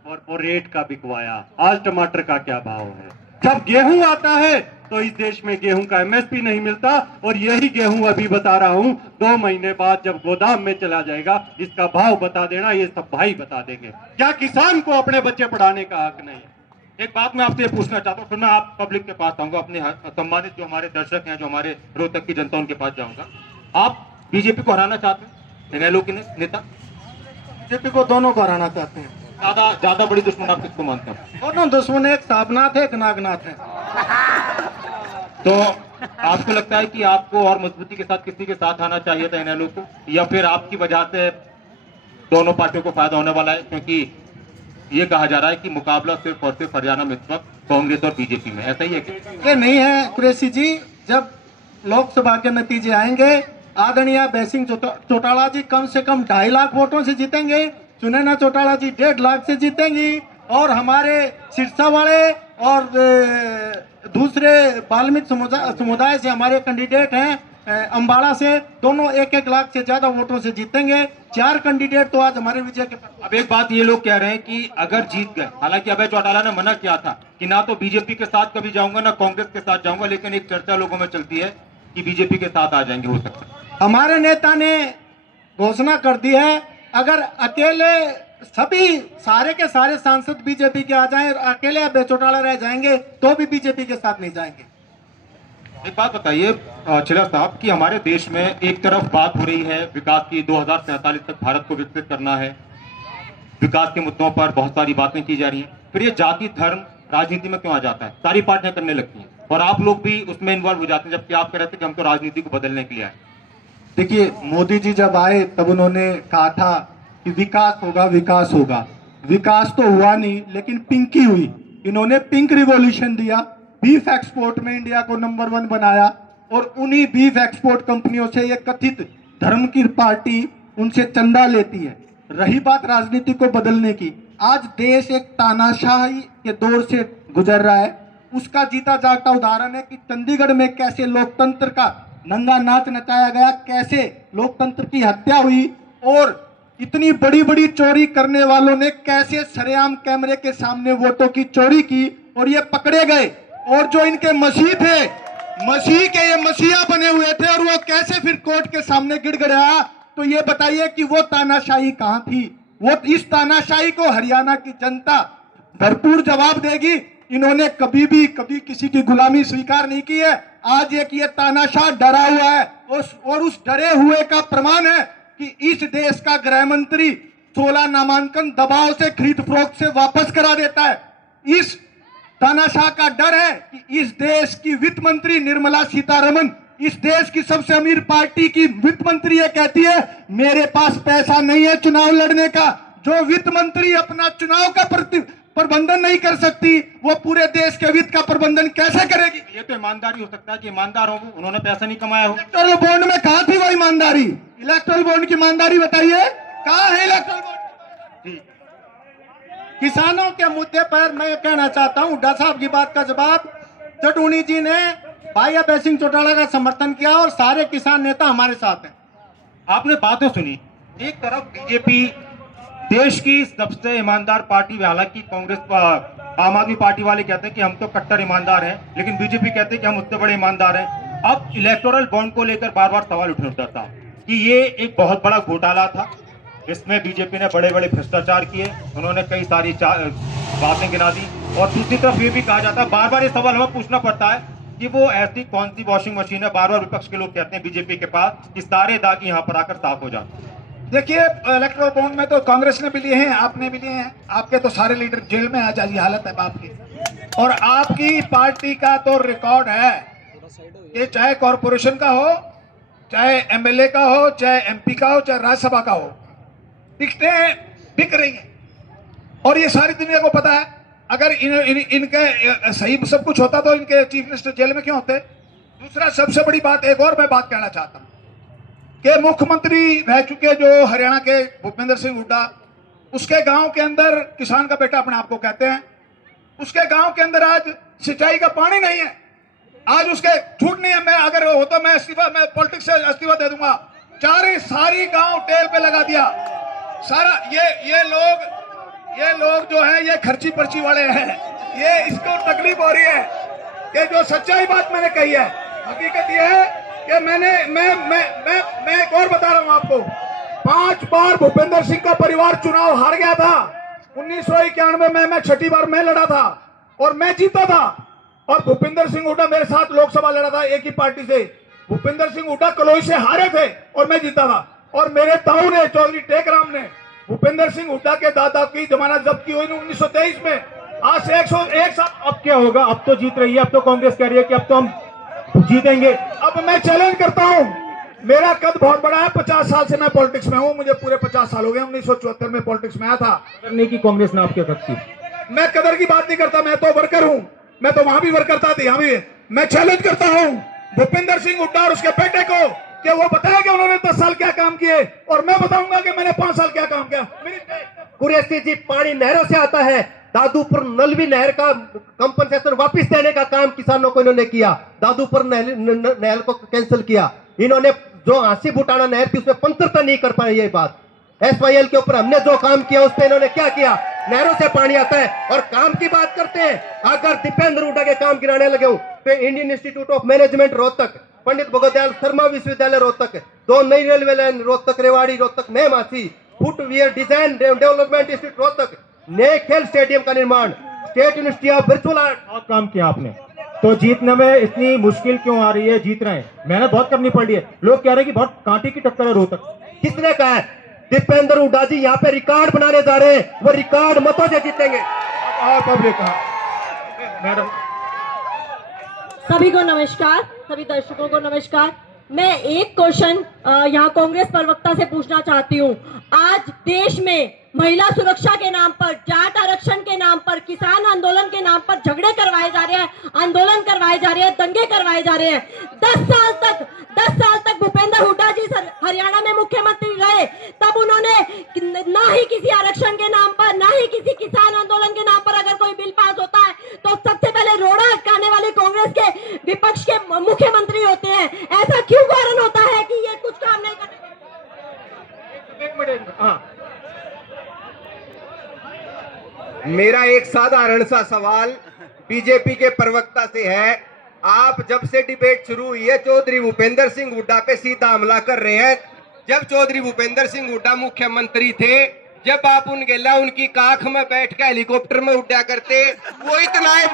और वो रेट का बिकवाया। आज टमाटर का क्या भाव है? जब गेहूं आता है तो इस देश में गेहूं का एमएसपी नहीं मिलता, और यही गेहूं अभी बता रहा हूं, 2 महीने बाद जब गोदाम में चला जाएगा, इसका भाव बता देना, ये सब भाई बता देंगे। क्या किसान को अपने बच्चे पढ़ाने का हक नहीं है? एक बात मैं आपसे पूछना चाहता हूँ, फिर मैं आप पब्लिक के पास आऊंगा, अपने सम्मानित जो हमारे दर्शक हैं, जो हमारे रोहतक की जनता, उनके पास जाऊंगा। आप बीजेपी को हराना चाहते हैं, इनेलो के नेता? बीजेपी को दोनों को हराना चाहते हैं। ज्यादा बड़ी दुश्मन आप किसको मानते हैं? दोनों दुश्मन, एक साबनाथ है, एक नागनाथ है। तो आपको लगता है कि आपको और मजबूती के साथ किसी के साथ आना चाहिए था, इनेलो को, या फिर आपकी वजह से दोनों पार्टियों को फायदा होने वाला है? क्योंकि ये कहा जा रहा है कि मुकाबला सिर्फ और सिर्फ हरियाणा में इस वक्त कांग्रेस और बीजेपी में, ऐसा ही है क्या? ये नहीं है कुरैशी जी। जब लोकसभा के नतीजे आएंगे, आदरणीय बेसिंग चौटाला जी कम से कम 2.5 लाख वोटों से जीतेंगे, सुनैना चौटाला जी 1.5 लाख से जीतेंगी, और हमारे सिरसा वाले और दूसरे वाल्मीकि समुदाय से हमारे कैंडिडेट हैं अंबाड़ा से, दोनों 1-1 लाख से ज्यादा वोटों से जीतेंगे। 4 कैंडिडेट तो आज हमारे विजय के पास। अब एक बात ये लोग कह रहे हैं कि अगर जीत गए, हालांकि अभय चौटाला ने मना किया था कि ना तो बीजेपी के साथ कभी जाऊंगा ना कांग्रेस के साथ जाऊंगा, लेकिन एक चर्चा लोगों में चलती है कि बीजेपी के साथ आ जाएंगे, हो सकता है। हमारे नेता ने घोषणा कर दी है, अगर अकेले सभी सारे के सारे सांसद बीजेपी के आ जाएं और अकेले अभय चौटाला रह जाएंगे तो भी बीजेपी के साथ नहीं जाएंगे। एक बात बताइए छिला साहब, कि हमारे देश में एक तरफ बात हो रही है विकास की, 2047 तक भारत को विकसित करना है, विकास के मुद्दों पर बहुत सारी बातें की जा रही हैं, फिर ये जाति धर्म राजनीति में क्यों आ जाता है? सारी पार्टियां करने लगती हैं और आप लोग भी उसमें इन्वॉल्व हो जाते हैं, जबकि आप कह रहे थे कि हम तो राजनीति को बदलने के लिए आए। देखिए, मोदी जी जब आए तब उन्होंने कहा था कि विकास होगा, विकास होगा। विकास तो हुआ नहीं, लेकिन पिंकी हुई। इन्होंने पिंक रिवॉल्यूशन दिया, बीफ एक्सपोर्ट में इंडिया को नंबर 1 बनाया, और उन्हीं बीफ एक्सपोर्ट कंपनियों से ये कथित धर्म की पार्टी उनसे चंदा लेती है। रही बात राजनीति को बदलने की, आज देश एक तानाशाही के दौर से गुजर रहा है। उसका जीता जागता उदाहरण है कि चंडीगढ़ में कैसे लोकतंत्र का नंगा नाच नचाया गया, कैसे लोकतंत्र की हत्या हुई, और इतनी बड़ी बड़ी चोरी करने वालों ने कैसे सरेआम कैमरे के सामने वोटों की चोरी की और ये पकड़े गए। और जो इनके मसीह थे, मसीह के ये मसीहा बने हुए थे, और वो कैसे फिर कोर्ट के सामने गिड़गिड़ाया। तो ये बताइए कि वो तानाशाही कहां थी? वो इस तानाशाही को हरियाणा की जनता भरपूर जवाब देगी। इन्होंने कभी किसी की गुलामी स्वीकार नहीं की है। आज एक ये तानाशाह डरा हुआ है, और उस डरे हुए का प्रमाण है कि इस देश का गृह मंत्री 16 नामांकन दबाव से, खरीद फरोख्त से वापस करा देता है। इस तानाशाह का डर है कि इस देश की वित्त मंत्री निर्मला सीतारमण, इस देश की सबसे अमीर पार्टी की वित्त मंत्री, ये कहती है मेरे पास पैसा नहीं है चुनाव लड़ने का। जो वित्त मंत्री अपना चुनाव का प्रबंधन नहीं कर सकती, वो पूरे देश के वित्त का प्रबंधन कैसे करेगी? ये तो ईमानदारी हो सकता है कि ईमानदार हो, उन्होंने पैसा नहीं कमाया हो। इलेक्टोरल बॉन्ड में कहां थी वो ईमानदारी? इलेक्टोरल बॉन्ड की ईमानदारी बताइए, कहां है इलेक्टोरल बॉन्ड? किसानों के मुद्दे पर मैं कहना चाहता हूं, हुड्डा साहब की बात का जवाब चटूनी जी ने भाई अभय सिंह चौटाला का समर्थन किया और सारे किसान नेता हमारे साथ हैं। आपने बातें सुनी, एक तरफ बीजेपी देश की सबसे ईमानदार पार्टी, हालांकि कांग्रेस आम आदमी पार्टी वाले कहते हैं कि हम तो कट्टर ईमानदार हैं, लेकिन बीजेपी कहते हैं कि हम उससे बड़े ईमानदार हैं। अब इलेक्टोरल बॉन्ड को लेकर बार बार सवाल उठता था कि ये एक बहुत बड़ा घोटाला था, इसमें बीजेपी ने बड़े बड़े भ्रष्टाचार किए, उन्होंने कई सारी बातें गिना दी। और दूसरी तरफ ये भी कहा जाता है, बार बार ये सवाल हमें पूछना पड़ता है कि वो ऐसी कौन सी वॉशिंग मशीन है, बार बार विपक्ष के लोग कहते हैं बीजेपी के पास, कि सारे दाग यहाँ पर आकर साफ हो जाते हैं। देखिए, इलेक्टोरल बॉन्ड में तो कांग्रेस ने भी लिए हैं, आपने भी लिए हैं, आपके तो सारे लीडर जेल में आज ये हालत है बाप की। और आपकी पार्टी का तो रिकॉर्ड है, ये चाहे कॉरपोरेशन का हो, चाहे एमएलए का हो, चाहे एमपी का हो, चाहे राज्यसभा का हो, टिकटें बिक रही हैं और ये सारी दुनिया को पता है। अगर इनके सही सब कुछ होता तो इनके चीफ मिनिस्टर जेल में क्यों होते। दूसरा सबसे बड़ी बात, एक और मैं बात कहना चाहता हूं कि मुख्यमंत्री रह चुके जो हरियाणा के भूपेंद्र सिंह हुड्डा, उसके गांव के अंदर किसान का बेटा अपने आप को कहते हैं, उसके गांव के अंदर आज सिंचाई का पानी नहीं है। आज उसके छूट नहीं है, मैं अगर हो तो मैं पॉलिटिक्स से इस्तीफा दे दूंगा। सारी गांव टेल पे लगा दिया सारा। ये लोग जो है ये खर्ची पर्ची वाले हैं, ये इसको तकलीफ हो रही है। ये जो सच्चाई बात मैंने कही है, हकीकत ये है कि मैं एक और बता रहा हूं आपको, 5 बार भूपेंद्र सिंह का परिवार चुनाव हार गया था। 1991 में मैं 6ठी बार मैं लड़ा था और मैं जीता था, और भूपेंद्र सिंह हुड्डा मेरे साथ लोकसभा लड़ा था एक ही पार्टी से। भूपेंद्र सिंह हुड्डा कलोई से हारे थे और मैं जीता था, और मेरे ताऊ ने, चौधरी टेकराम ने, भूपेंद्र सिंह हुड्डा के दादा की जमानत जब्त की हुई 1923 में। आज से 101 साल। अब क्या होगा, अब तो जीत रही है, अब तो कांग्रेस कह रही है कि अब तो हम जीतेंगे। अब मैं चैलेंज करता हूं, मेरा कद बहुत बड़ा है, 50 साल से मैं पॉलिटिक्स में हूं, मुझे पूरे 50 साल हो गए। 1974 में पॉलिटिक्स में आया था, करने की कांग्रेस ने आपके कद की। मैं कदर की बात नहीं करता, मैं तो वर्कर हूं, मैं तो वहां भी वर्क करता था, यहां भी। मैं चैलेंज करता हूं भूपेंद्र सिंह हुड्डा और उसके बेटे को कि वो बताया कि उन्होंने 10 साल क्या काम किए, और मैं बताऊंगा कि मैंने 5 साल क्या काम किया। कुरैशी जी, पानी नहरों से आता है, दादूपुर नलवी नहर का कंपनसेशन वापस देने का काम किसानों को इन्होंने किया, दादूपुर नहर को कैंसिल किया इन्होंने। जो हांसी बुटाना नहर थी उसमें पंचरता नहीं कर पाए। ये बात SYL के ऊपर हमने जो काम किया उस पर इन्होंने क्या किया, नहरों से पानी आता है। और काम की बात करते हैं, अगर दीपेंद्र हुड्डा के काम गिनाने लगे हूं तो Indian institute of management Rohtak, Pandit Bhagat Dayal Sharma विश्वविद्यालय रोहतक, 2 नई रेलवे लाइन रोहतक रेवाड़ी, रोहतक मेमासी, footwear design development institute Rohtak, नए खेल स्टेडियम का निर्माण, state university of virtual art. बहुत काम किया आपने, तो जीतने में इतनी मुश्किल क्यों आ रही है? जीत रहे हैं, मेहनत बहुत करनी पड़ रही है। लोग कह रहे हैं कि बहुत कांटे की टक्कर है रोहतक। किसने कहा है? दीपेंद्र हुड्डा जी यहाँ पे रिकॉर्ड बनाने जा रहे हैं, वो रिकॉर्ड मतों से जीतेंगे। और पब्लिक कहा, मैडम। सभी को नमस्कार, सभी दर्शकों को नमस्कार। मैं एक क्वेश्चन यहाँ कांग्रेस प्रवक्ता से पूछना चाहती हूँ। आज देश में महिला सुरक्षा के नाम पर, जाट आरक्षण के नाम पर, किसान आंदोलन के नाम पर झगड़े करवाए जा रहे हैं, आंदोलन करवाए जा रहे हैं, दंगे करवाए जा रहे हैं। 10 साल तक भूपेंद्र हुड्डा जी हरियाणा में मुख्यमंत्री रहे, तब उन्होंने ना ही किसी आरक्षण के नाम पर, ना ही किसी किसान आंदोलन के नाम पर अगर कोई बिल पास होता है तो सबसे पहले रोड़ा अटकाने वाले कांग्रेस के विपक्ष के मुख्यमंत्री होते हैं। ऐसा क्यों कारण होता है कि ये कुछ काम नहीं करते? एक मिनट, हाँ। मेरा एक साधारण सा सवाल बीजेपी के प्रवक्ता से है। आप जब से डिबेट शुरू हुई है चौधरी भूपेंद्र सिंह हुड्डा पे सीधा हमला कर रहे हैं। जब चौधरी भूपेंद्र सिंह हुड्डा मुख्यमंत्री थे, जब आप उनकी काख में बैठ कर हेलीकॉप्टर में उड़ा करते, वो इतना एक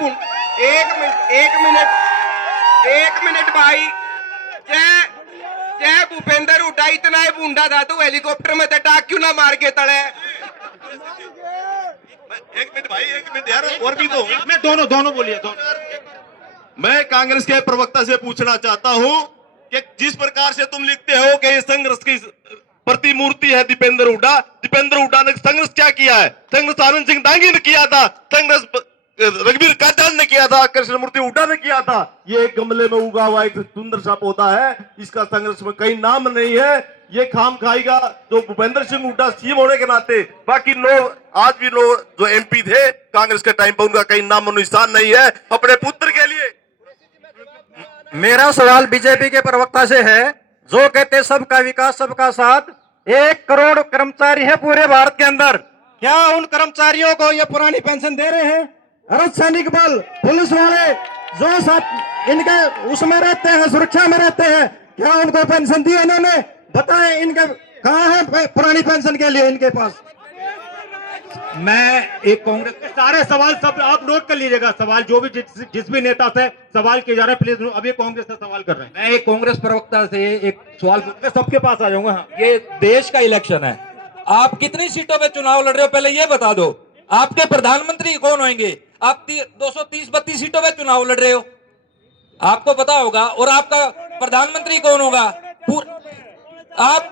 मिनट भाई, जय भूपेंद्र हुड्डा इतना ही बूंदा था तो हेलीकॉप्टर में टाक क्यों ना मार के तड़े। एक मिनट भाई, एक मिनट यार, और भी तो मैं दोनों बोलिए। मैं कांग्रेस के प्रवक्ता से पूछना चाहता हूं कि जिस प्रकार से तुम लिखते हो कि ये संघर्ष की प्रतिमूर्ति है दीपेंद्र हुड्डा ने संघर्ष क्या किया है? संघर्ष आनंद सिंह दांगी ने किया था, संघर्ष रघुवीर कांचाल ने किया था, कृष्णमूर्ति हुड्डा ने किया था। ये एक गमले में उगा हुआ एक सुंदर सा पौधा है, इसका संघर्ष में कहीं नाम नहीं है। ये खाम खाएगा जो भूपेंद्र सिंह हुड्डा सीएम होने के नाते, बाकी लोग आज भी लोग जो एमपी थे कांग्रेस के टाइम पर, उनका कहीं नाम निशान नहीं है अपने पुत्र के लिए। मेरा सवाल बीजेपी के प्रवक्ता से है, जो कहते सबका विकास सबका साथ, 1 करोड़ कर्मचारी है पूरे भारत के अंदर, क्या उन कर्मचारियों को ये पुरानी पेंशन दे रहे हैं? अर्धसैनिक बल, पुलिस वाले जो साथ इनके उसमें रहते हैं, सुरक्षा में रहते हैं, क्या उनको पेंशन दी इन्होंने? बताएं, इनके कहाँ है पुरानी पेंशन के लिए इनके पास? मैं एक कांग्रेस के सारे सवाल सब आप नोट कर लीजिएगा। सवाल जो भी जिस भी नेता से सवाल किए जा रहे हैं, प्लीज अभी कांग्रेस से सवाल कर रहे हैं। मैं एक कांग्रेस प्रवक्ता से एक सवाल मैं सबके पास आ जाऊंगा। हाँ। ये देश का इलेक्शन है, आप कितनी सीटों पे चुनाव लड़ रहे हो पहले ये बता दो। आपके प्रधानमंत्री कौन होंगे? आप 230-32 सीटों पे चुनाव लड़ रहे हो, आपको पता होगा। और आपका प्रधानमंत्री कौन होगा? आप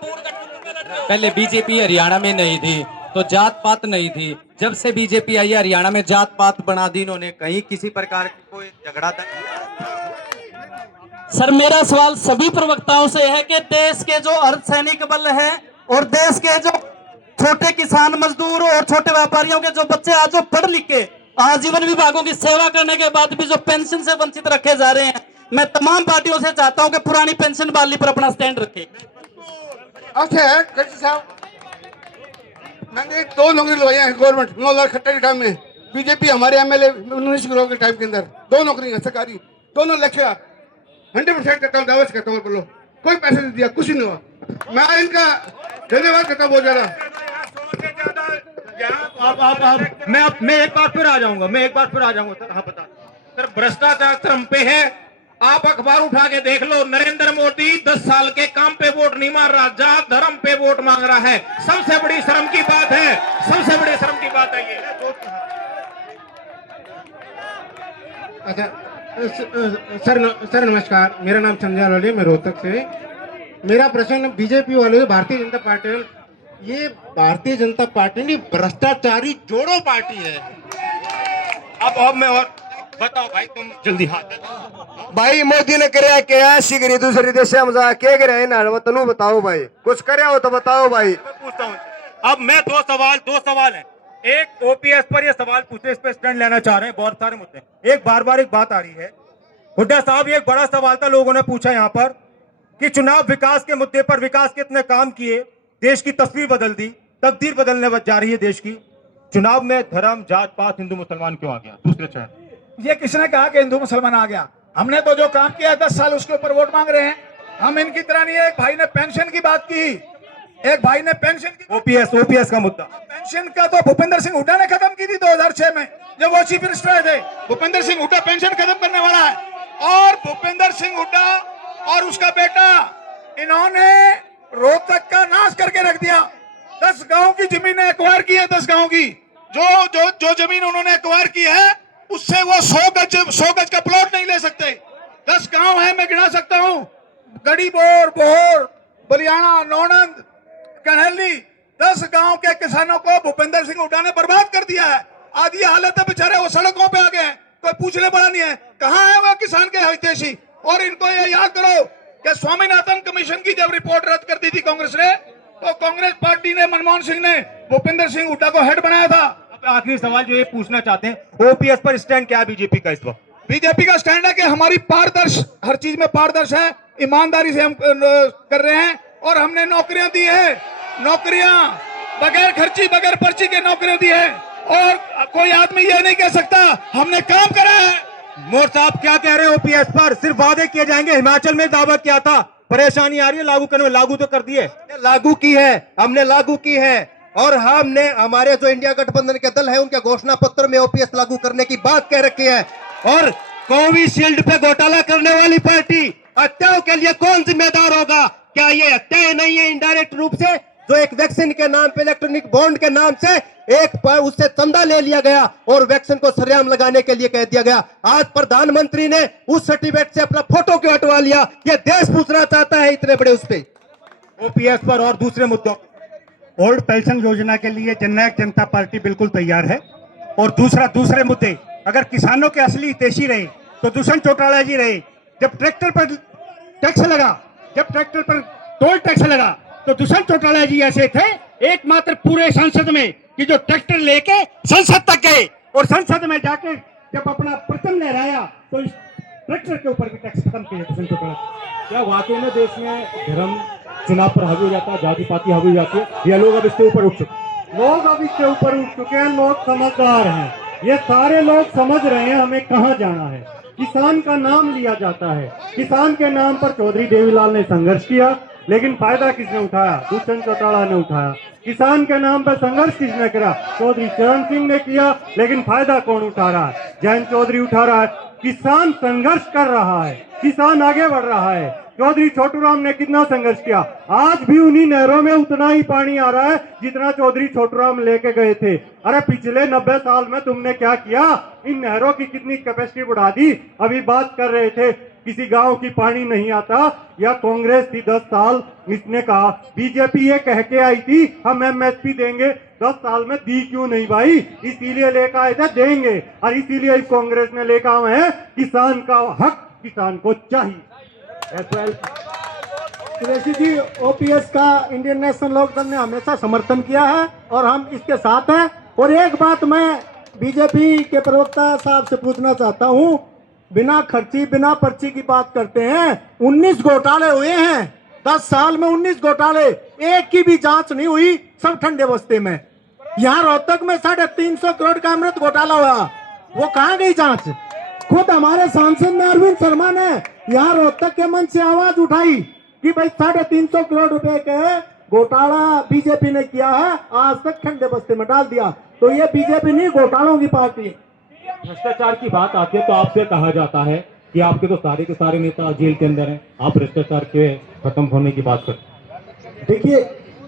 पहले बीजेपी हरियाणा में नहीं थी तो जात पात नहीं थी, जब से बीजेपी आई है हरियाणा में जात पात बना दी इन्होंने। कहीं किसी प्रकार की कोई झगड़ा सर, मेरा सवाल सभी प्रवक्ताओं से है कि देश के जो अर्धसैनिक बल है और देश के जो छोटे किसान मजदूर और छोटे व्यापारियों के जो बच्चे आज जो पढ़ लिख के आजीवन विभागों की सेवा करने के बाद भी जो पेंशन से वंचित रखे जा रहे हैं, मैं तमाम पार्टियों से चाहता हूं कि पुरानी पेंशन बहाली पर अपना स्टैंड रखे। मैंने 2 नौकरी लगवाई है गवर्नमेंट 9 लाख खट्टर के टाइम में, बीजेपी हमारे एमएलए 19 किलो के टाइम के अंदर 2 नौकरी है सरकारी, दोनों लक्ष्य 100% करता हूँ, दावत करता हूँ। बोलो कोई पैसे नहीं दिया, कुछ नहीं हुआ। मैं इनका धन्यवाद करता हूँ बहुत ज्यादा। मैं एक बार फिर आ जाऊंगा सर। हाँ बता सर, भ्रष्टाचार चरम पे है। आप अखबार उठा के देख लो, नरेंद्र मोदी 10 साल के काम पे वोट नहीं मार रहा, जात धर्म पे वोट मांग रहा है। सबसे बड़ी शर्म की बात है, सबसे बड़ी शर्म की बात है ये। अच्छा सर नमस्कार, मेरा नाम संजय लाली, मैं रोहतक से। मेरा प्रश्न बीजेपी वाले भारतीय जनता पार्टी, ये भारतीय जनता पार्टी नहीं भ्रष्टाचारी जोड़ो पार्टी है। अब मैं और बताओ भाई, तुम जल्दी हाथ भाई मोदी ने करे क्या सिगरी दूसरे देश में जा के करे ना, तनु बताओ भाई, कुछ करे हो तो बताओ भाई। मैं पूछता हूँ अब मैं दो सवाल है। एक ओपीएस पर ये सवाल पूछे, इस पे स्टैंड लेना चाह रहे हैं, बहुत सारे मुद्दे। एक बार एक बात आ रही है हुड्डा साहब, ये एक बड़ा सवाल था, लोगों ने पूछा यहाँ पर कि चुनाव विकास के मुद्दे पर विकास के इतने काम किए, देश की तस्वीर बदल दी, तकदीर बदलने जा रही है देश की। चुनाव में धर्म जात पात हिंदू मुसलमान क्यों आ गया दूसरे चरण? ये किसने कहा कि हिंदू मुसलमान आ गया? हमने तो जो काम किया 10 साल उसके ऊपर वोट मांग रहे हैं। हम इनकी तरह नहीं है। एक भाई ने पेंशन की बात की, एक भाई ने पेंशन की, ओपीएस का मुद्दा, पेंशन का तो भूपेंद्र सिंह हुड्डा ने खत्म की थी 2006 में, जब वो चीफ मिनिस्टर थे। भूपेंद्र सिंह हुड्डा पेंशन खत्म करने वाला है, और भूपेंद्र सिंह हुड्डा और उसका बेटा, इन्होंने रोहतक का नाश करके रख दिया। 10 गांव की जमीन एक्वायर की है, 10 गांव की जो जमीन उन्होंने एक्वायर की है, उससे वो 100 गज का प्लॉट नहीं ले सकते। 10 गांव है, मैं गिना सकता हूँ, गड़ीबोर, बोहर, बलियाना, नौनंद, कन्हैली, 10 गांव के किसानों को भूपेंद्र सिंह हुड्डा ने बर्बाद कर दिया है। आज ये हालत है, बेचारे वो सड़कों पे आ गए हैं, कोई पूछने वाला नहीं है। कहाँ है वो किसान के हितैषी? और इनको ये याद करो कि स्वामीनाथन कमीशन की जब रिपोर्ट रद्द कर दी थी कांग्रेस ने, तो कांग्रेस पार्टी ने, मनमोहन सिंह ने भूपेंद्र सिंह हुड्डा को हेड बनाया था। आखिरी सवाल जो ये पूछना चाहते हैं, ओपीएस पर स्टैंड क्या है बीजेपी का इस वक्त? बीजेपी का स्टैंड है कि हमारी पारदर्श, हर चीज में पारदर्श है, ईमानदारी से हम कर रहे हैं, और हमने नौकरियां दी है, नौकरियां बगैर खर्ची बगैर पर्ची के नौकरियां दी है, और कोई आदमी ये नहीं कह सकता हमने काम करा है। मोर साहब क्या कह रहे हैं ओपीएस पर? सिर्फ वादे किए जाएंगे, हिमाचल में दावा किया था, परेशानी आ रही है लागू करने में, लागू तो कर दिए, लागू की है, हमने लागू की है, और हमने हमारे जो इंडिया गठबंधन के दल है उनके घोषणा पत्र में ओपीएस लागू करने की बात कह रखी है। और कोविशील्ड पे घोटाला करने वाली पार्टी हत्याओं के लिए कौन जिम्मेदार होगा? क्या ये हत्याएं नहीं है इनडायरेक्ट रूप से, जो एक वैक्सीन के नाम पे, इलेक्ट्रॉनिक बॉन्ड के नाम से उससे चंदा ले लिया गया और वैक्सीन को सरेआम लगाने के लिए कह दिया गया। आज प्रधानमंत्री ने उस सर्टिफिकेट से अपना फोटो क्यों हटवा लिया? ये देश पूछना चाहता है इतने बड़े उस पे। ओपीएस पर और दूसरे मुद्दों, ओल्ड पेंशन योजना के लिए जननायक जनता पार्टी बिल्कुल तैयार है। और दूसरे मुद्दे, अगर किसानों के असली हितैषी रहे तो दुष्यंत चौटाला जी रहे। जब ट्रैक्टर पर टैक्स लगा, जब ट्रैक्टर पर टोल टैक्स लगा, तो दुष्यंत चौटाला जी ऐसे थे एकमात्र पूरे संसद में कि जो ट्रैक्टर लेके संसद तक गए और संसद में जाके जब अपना परचम लहराया तो इस ट्रैक्टर के ऊपर भी टैक्स खत्म किया दुष्यंत चौटाला। क्या वाकई में देश में धर्म चुनाव पर हावी हो जाता है, जाति पाति हावी हो जाती है, या लोग अब इसके ऊपर उठ चुके हैं? लोग अब इसके ऊपर उठ चुके हैं, लोग समझदार हैं, ये सारे लोग समझ रहे हैं हमें कहाँ जाना है। किसान का नाम लिया जाता है, किसान के नाम पर चौधरी देवीलाल ने संघर्ष किया, लेकिन फायदा किसने उठाया? दुष्यंत चौटाला ने उठाया। किसान के नाम पर संघर्ष किसने करा? चौधरी चरण सिंह ने किया, लेकिन फायदा कौन उठा रहा है? जयंत चौधरी उठा रहा है। किसान संघर्ष कर रहा है, किसान आगे बढ़ रहा है। चौधरी छोटूराम ने कितना संघर्ष किया, आज भी उन्हीं नहरों में उतना ही पानी आ रहा है जितना चौधरी छोटूराम लेके गए थे। अरे पिछले 90 साल में तुमने क्या किया? इन नहरों की कितनी कैपेसिटी बढ़ा दी। अभी बात कर रहे थे किसी गांव की पानी नहीं आता, या कांग्रेस थी 10 साल, इसने कहा बीजेपी ये कह के आई थी हम एमएसपी देंगे, 10 साल में दी क्यों नहीं भाई? इसीलिए लेकर आए थे देंगे, और इसीलिए कांग्रेस ने लेकर आए हैं किसान का हक किसान को चाहिए। कुरैशी जी, ओपीएस का इंडियन नेशनल लोकदल ने हमेशा समर्थन किया है और हम इसके साथ हैं। और एक बात मैं बीजेपी के प्रवक्ता साहब से पूछना चाहता हूं, बिना खर्ची बिना पर्ची की बात करते हैं। 19 घोटाले हुए हैं 10 साल में, 19 घोटाले, एक की भी जांच नहीं हुई, सब ठंडे बस्ते में। यहाँ रोहतक में 350 करोड़ का अमृत घोटाला हुआ, वो कहाँ गई जांच? खुद हमारे सांसद ने अरविंद शर्मा ने यहाँ रोहतक के मंच से आवाज उठाई कि भाई 350 करोड़ रुपए के घोटाला बीजेपी ने किया है, आज तक ठंडे बस्ते में डाल दिया। तो ये बीजेपी नहीं, घोटालों की पार्टी। भ्रष्टाचार की बात आती है तो आपसे कहा जाता है कि आपके तो सारे के सारे नेता जेल के अंदर हैं, आप भ्रष्टाचार के खत्म होने की बात करते हैं। देखिए,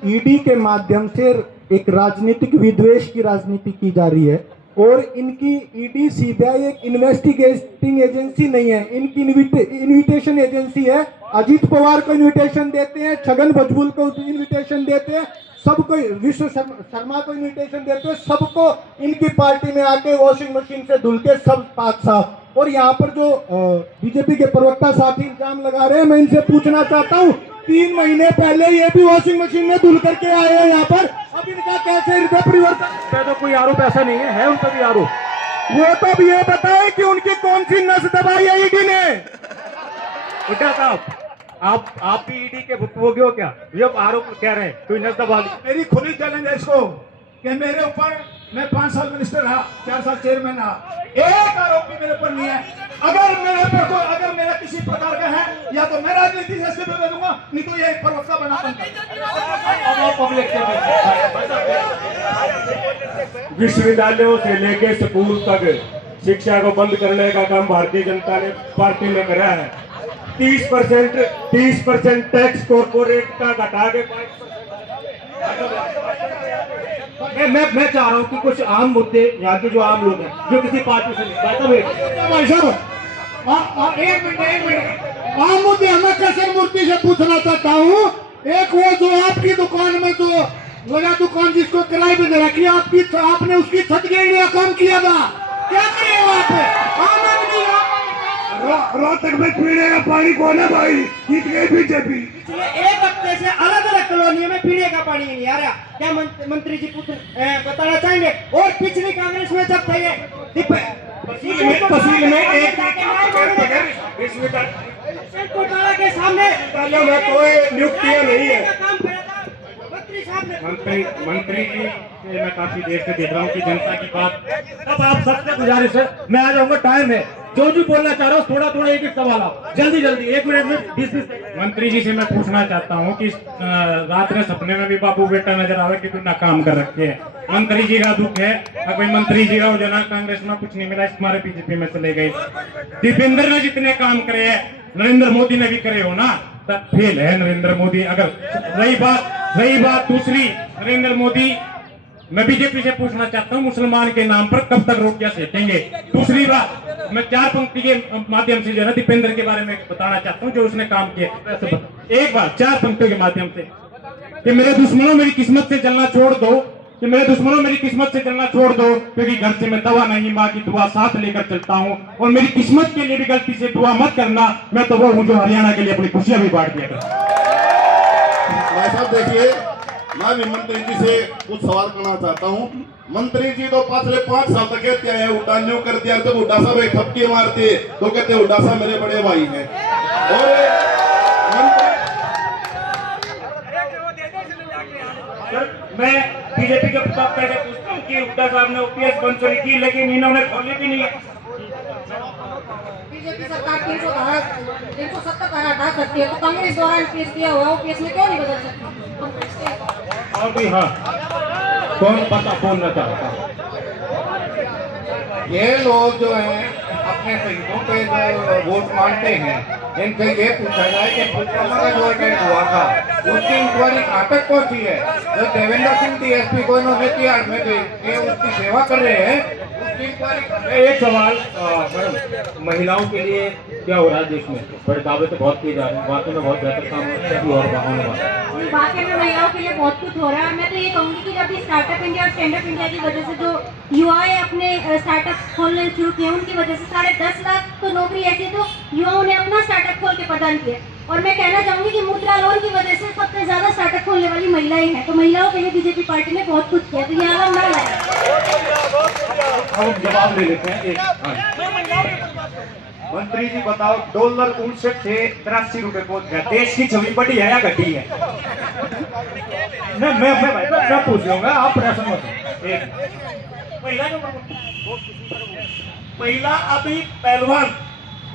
ईडी के माध्यम से एक राजनीतिक विद्वेष की राजनीति की जा रही है, और इनकी ईडी सीबीआई एक इन्वेस्टिगेटिंग एजेंसी नहीं है, इनकी इन्विटेशन एजेंसी है। अजीत पवार को इन्विटेशन देते हैं, छगन भुजबल को इन्विटेशन देते हैं, सबको, विश्व शर्मा को इन्विटेशन देते हैं, सबको इनकी पार्टी में आके वॉशिंग मशीन से धुल के सब पाक साफ। और यहाँ पर जो बीजेपी के प्रवक्ता साथी इल्जाम लगा रहे हैं, मैं इनसे पूछना चाहता हूँ, 3 महीने पहले ये भी वॉशिंग मशीन में धुल करके आए हैं यहाँ पर, अब इनका कैसे हृदय परिवर्तन? तो कोई आरोप ऐसा नहीं है उन पर भी आरोप। वो तो अब ये बताए कि उनकी कौन सी नस दबाई है ईडी ने। हुड्डा साहब, आप भी ईडी के भुक्तभोगी हो क्या? जब आरोप कह रहे हैं कोई नस दबा ली। मेरी खुली चैलेंज है इसको कि मेरे ऊपर, मैं 5 साल मिनिस्टर रहा, 4 साल चेयरमैन रहा, एक आरोप भी मेरे पर नहीं है। अगर मेरे पर कोई, अगर मेरा किसी प्रकार का है, या तो मैं राजनीति से इस्तीफा दे दूंगा, नहीं तो ये प्रवक्ता बना विश्वविद्यालयों से लेकर स्कूल तक शिक्षा को बंद करने का काम भारतीय जनता पार्टी ने करा है। 30% टैक्स कॉर्पोरेट का घटा के मैं चाह रहा हूँ कि कुछ आम मुद्दे, यहाँ के जो आम लोग हैं, जो किसी पार्टी से एक मिनट, आम मुद्दे हमें कृष्ण मूर्ति से पूछना चाहता हूँ। एक वो जो आपकी दुकान में जो लगा, दुकान जिसको किराए पे दे रखी, आपने उसकी छत गिरने का काम किया था, क्या किया वहाँ पे? रोहतक में पीने का पानी कौन है भाई? जीत गई बीजेपी। एक हफ्ते से अलग अलग कॉलोनियों में पीने का पानी नहीं आ रहा, क्या मंत्री जी बताना चाहेंगे? और पिछली कांग्रेस में जब थे तहसील में एक घोटाला के सामने कोई नियुक्तियां नहीं है। मंत्री साहब ने, मंत्री जी से मैं काफी देर से देख रहा हूँ कि जनता की बात, अब आप सबसे गुजारिश है, मैं आ जाऊंगा, टाइम है, जो बोलना चाह रहा हूँ थोड़ा थोड़ा एक सवाल आप जल्दी 1 मिनट में 20 मंत्री जी से मैं पूछना चाहता हूँ कि रात में सपने में भी बाबू बेटा नजर आवे कि ना काम कर रखे हैं। मंत्री जी का दुख है, अगर मंत्री जी का जना कांग्रेस में कुछ नहीं मिला, हमारे बीजेपी में चले गए। दीपेंद्र ने जितने काम करे हैं, नरेंद्र मोदी ने भी करे हो ना, तब फेल है नरेंद्र मोदी। अगर रही बात दूसरी, नरेंद्र मोदी, मैं बीजेपी से पूछना चाहता हूं, मुसलमान के नाम पर कब तक रोटियां सेकेंगे? दूसरी बात, मैं 4 पंक्ति के माध्यम से जो है दीपेंद्र के बारे में बताना चाहता हूं, जो उसने काम किया। एक बार 4 पंक्तियों के माध्यम से कि मेरे दुश्मनों मेरी किस्मत से जलना छोड़ दो, कि मेरे दुश्मनों मेरी किस्मत से चलना छोड़ दो, क्योंकि घर से मैं दवा नहीं माँ की दुआ साथ लेकर चलता हूँ, और मेरी किस्मत के लिए भी गलती से दुआ मत करना, मैं तो वो हूँ जो हरियाणा के लिए अपनी खुशियां भी बांट दिया करता। भाई साहब देखिए, मैं भी मंत्री जी से कुछ सवाल करना चाहता हूँ। मंत्री जी तो पिछले 5 साल तक कहते हैं हुड्डा न्यू कर दिया, जब हुड्डा साहब एक थपकी मारते तो कहते हुड्डा साहब मेरे बड़े भाई हैं। और मैं बीजेपी के प्रताप से पूछता हूँ कि हुड्डा साहब ने ओपीएस मंजूरी की, लेकिन इन्होंने खोली भी नहीं है। बीजेपी सरकार 370 धारा हटा सकती है, तो कांग्रेस द्वारा पेश किया हुआ ओपीएस में क्यों नहीं बदल सकती? और भी हाँ, कौन बोलना चाहता? ये लोग जो हैं अपने शहीदों पे जो वोट मांगते हैं, इनसे ये पूछा जाए कि पुलवामा का जो अटैक हुआ था उसकी इंक्वायरी कहाँ तक पहुंची है? जो देवेंद्र सिंह डीएसपी को इन्होंने तिहाड़ में भेज के उसकी सेवा कर रहे हैं, उसकी इंक्वायरी। एक सवाल मैडम, महिलाओं के लिए क्या हो रहा है देश में? बड़े दावे तो बहुत किए जा रहे हैं, बातों में बहुत बेहतर काम होने वाला। वाकई में महिलाओं के लिए बहुत कुछ हो रहा है। मैं तो ये कहूँगी कि जब स्टार्टअप इंडिया और स्टैंड अप इंडिया की वजह से जो युवाएं अपने स्टार्टअप खोलने शुरू किए, उनकी वजह से 10.5 लाख तो नौकरी ऐसी तो युवाओं ने अपना स्टार्टअप खोल के प्रदान किया। और मैं कहना चाहूँगी कि मुद्रा लोन की वजह से सबसे ज्यादा स्टार्टअप खोलने वाली महिलाएं हैं, तो महिलाओं के लिए बीजेपी पार्टी ने बहुत कुछ किया, तो ये आलम ना लाए। हम जवाब ले लेते हैं। मंत्री जी बताओ, डॉलर 59 से 83 रुपए पहुंच गया, देश की छवि बढ़ी है या घटी है? मैं पूछ लूंगा, आप प्रश्न मत। महिला अभी पहलवान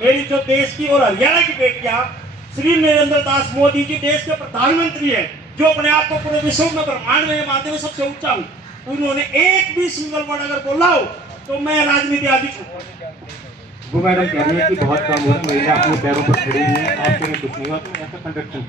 मेरी जो देश की और हरियाणा की बेटियां, श्री नरेंद्र दास मोदी जी देश के प्रधानमंत्री हैं, जो अपने आप को पूरे विश्व में ब्रह्मांड में मानते हुए सबसे ऊंचा हूँ, उन्होंने एक भी सिंगल वर्ड अगर बोला हो तो मैं राजनीति आदि वो मैडम कह रही है कि बहुत कम हुआ, महिला अपने पैरों पर खड़ी हुई है, आपके में कुछ नहीं हुआ, तो ऐसा कंडक्शन।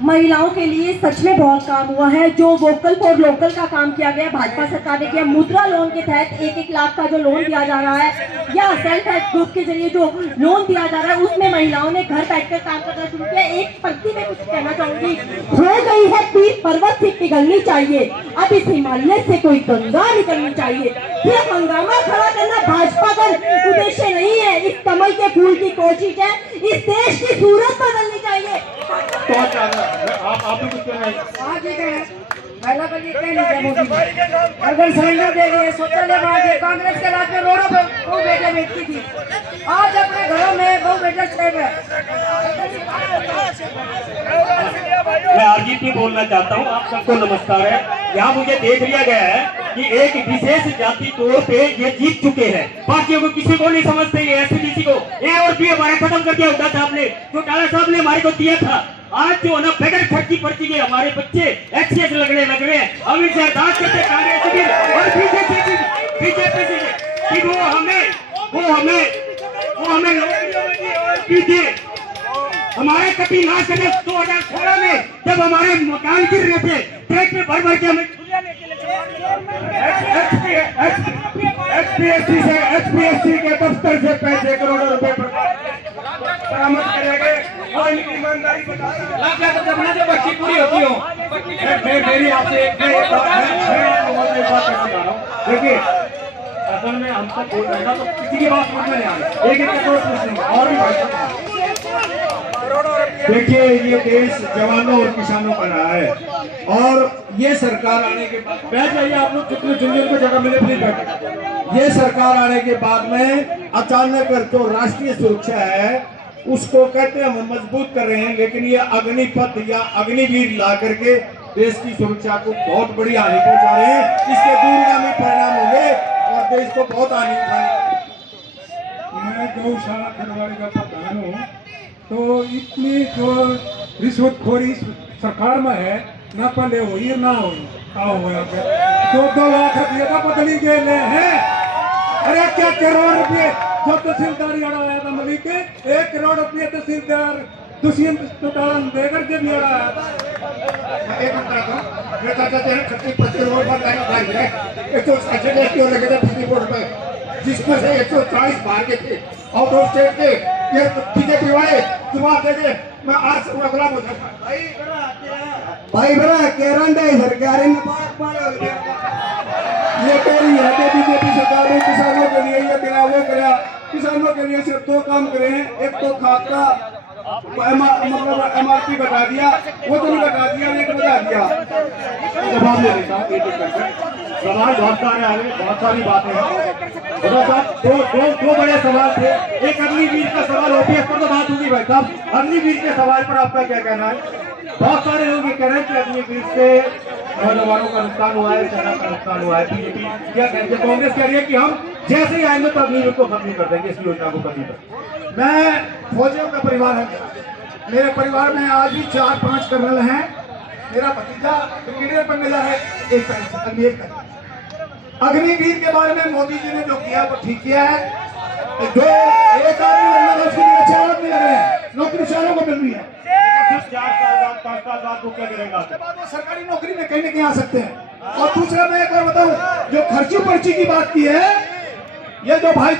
महिलाओं के लिए सच में बहुत काम हुआ है। जो वोकल फॉर लोकल का काम किया गया भाजपा सरकार ने किया, मुद्रा लोन के तहत 1-1 लाख का जो लोन दिया जा रहा है, या सेल्फ हेल्प ग्रुप के जरिए जो लोन दिया जा रहा है, उसमें महिलाओं ने घर बैठकर काम करना शुरू किया। एक पंक्ति में कुछ कहना चाहूंगी, हो गई है पीर पर्वत से पिघलनी चाहिए, अब इस हिमालय से कोई गंगा निकलनी चाहिए। सिर्फ हंगामा खड़ा करना भाजपा का उद्देश्य नहीं है, इस कमल के फूल की कोशिश है, इस देश की सूरत बदलनी चाहिए। तो आप भी कुछ कहना है? पहला बल्कि अगर सिलेंडर दे रही है, शौचालय बना दिए, कांग्रेस के राज में रोडों पर बहु बेटे बेचती थी, आज अपने घरों में बहु बेटा सेव है। मैं अरिजीत भी बोलना चाहता हूँ, आप सबको नमस्कार है। यहाँ मुझे देख लिया गया है कि एक विशेष जाति तौर पे ये जीत चुके हैं, बाकियों को किसी को नहीं समझते। ये एसपीडीसी को ए और बी हमारा खत्म कर दिया हुड्डा साहब ने, जो टाला साहब ने हमारे को दिया था। आज जो ना बगैर खर्ची पर्ची के हमारे बच्चे एचसीएस लगने लग रहे हैं। हम इनसे अरदास करते कांग्रेस और बीजेपी से कि वो हमें नौकरी दे। हमारे कभी नाश करने 2016 में जब हमारे मकान गिर रहे थे, ट्रक में भर भर के हमें एचपीएससी के दफ्तर से पैसे करोड़ों रुपए बरामद करे गए और इनकी ईमानदारी जो बच्ची पूरी होती हो। मेरी आपसे एक बात करना चाह रहा हूँ। देखिए, असल में हम सब बोल रहे हैं ना, तो किसी की बात समझ में नहीं आ रही, एक और भी देखिए, ये देश जवानों और किसानों का रहा है, और ये सरकार आने के बाद बैठ जाइए आप लोग, जितने जिन को जगह मिले प्लीज बैठे। ये सरकार आने के बाद में अचानक जो राष्ट्रीय सुरक्षा है उसको कहते हैं हम मजबूत कर रहे हैं, लेकिन ये अग्निपथ या अग्निवीर ला करके देश की सुरक्षा को बहुत बड़ी हानि पहुंचा रहे हैं। इसके दूरगामी परिणाम होंगे और देश को बहुत हानि उठानी। मैं गौशाला खरवाड़ी का प्रधान हूँ, तो इतनी जो रिश्वतखोरी सरकार में है, ना पहले हुई ना हुई, आओ हो यहाँ पे 2-2 लाख रुपये का बदली गए हैं। अरे क्या करोड़ रुपये जो तहसीलदार अड़ाया था मलिक के, 1 करोड़ रुपये तहसीलदार दुष्यंत चौटाला देकर के भी अड़ाया था। जिसमें से 140 बाहर के थे, आउट ऑफ स्टेट के, ये बीजेपी वाले दुआ देंगे, मैं आज से उनका गुलाम हो जाऊंगा। भाई बड़ा केरन है सरकार ने ये कह रही है कि बीजेपी सरकार ने किसानों के लिए ये दिया वो कराया, किसानों के लिए सिर्फ दो काम करे हैं, एक तो खाद का मतलब MRP घटा दिया, वो तो नहीं घटा दिया, एक बढ़ा दिया। जवाब दे देता हूँ, सवाल बहुत सारे आ गए, बहुत सारी बातें हैं। दो बड़े सवाल थे। एक अग्निवीर का सवाल, OPS पर तो बात होगी भाई साहब, अग्निवीर के सवाल पर आपका क्या कहना है? बहुत सारे लोग ये कह रहे हैं कि अग्निवीर से नौजवानों का नुकसान हुआ है, सेना का नुकसान हुआ है। बीजेपी क्या कह रही है, कांग्रेस कह रही है कि हम जैसे ही आएंगे तो अग्निवीर को खत्म कर देंगे, इस योजना को खत्म कर देंगे। मैं फौजियों का परिवार है, मेरे परिवार में आज भी 4-5 कर्नल हैं, मेरा भतीजा ब्रिगेडियर पर मिला है, एक अग्निवीर का। अग्निवीर के बारे में मोदी जी ने जो किया वो ठीक किया है। जो एक आदमी लगना उसके लिए 4 आदमी लग रहे हैं, नौकरी चारों को मिल रही है। 4 साल बाद 5 साल बाद वो क्या करेगा? उसके बाद वो सरकारी नौकरी में कहीं न कहीं आ सकते हैं। और दूसरा मैं एक बार बताऊं, जो खर्ची पर्ची की बात की है, ये जो भाई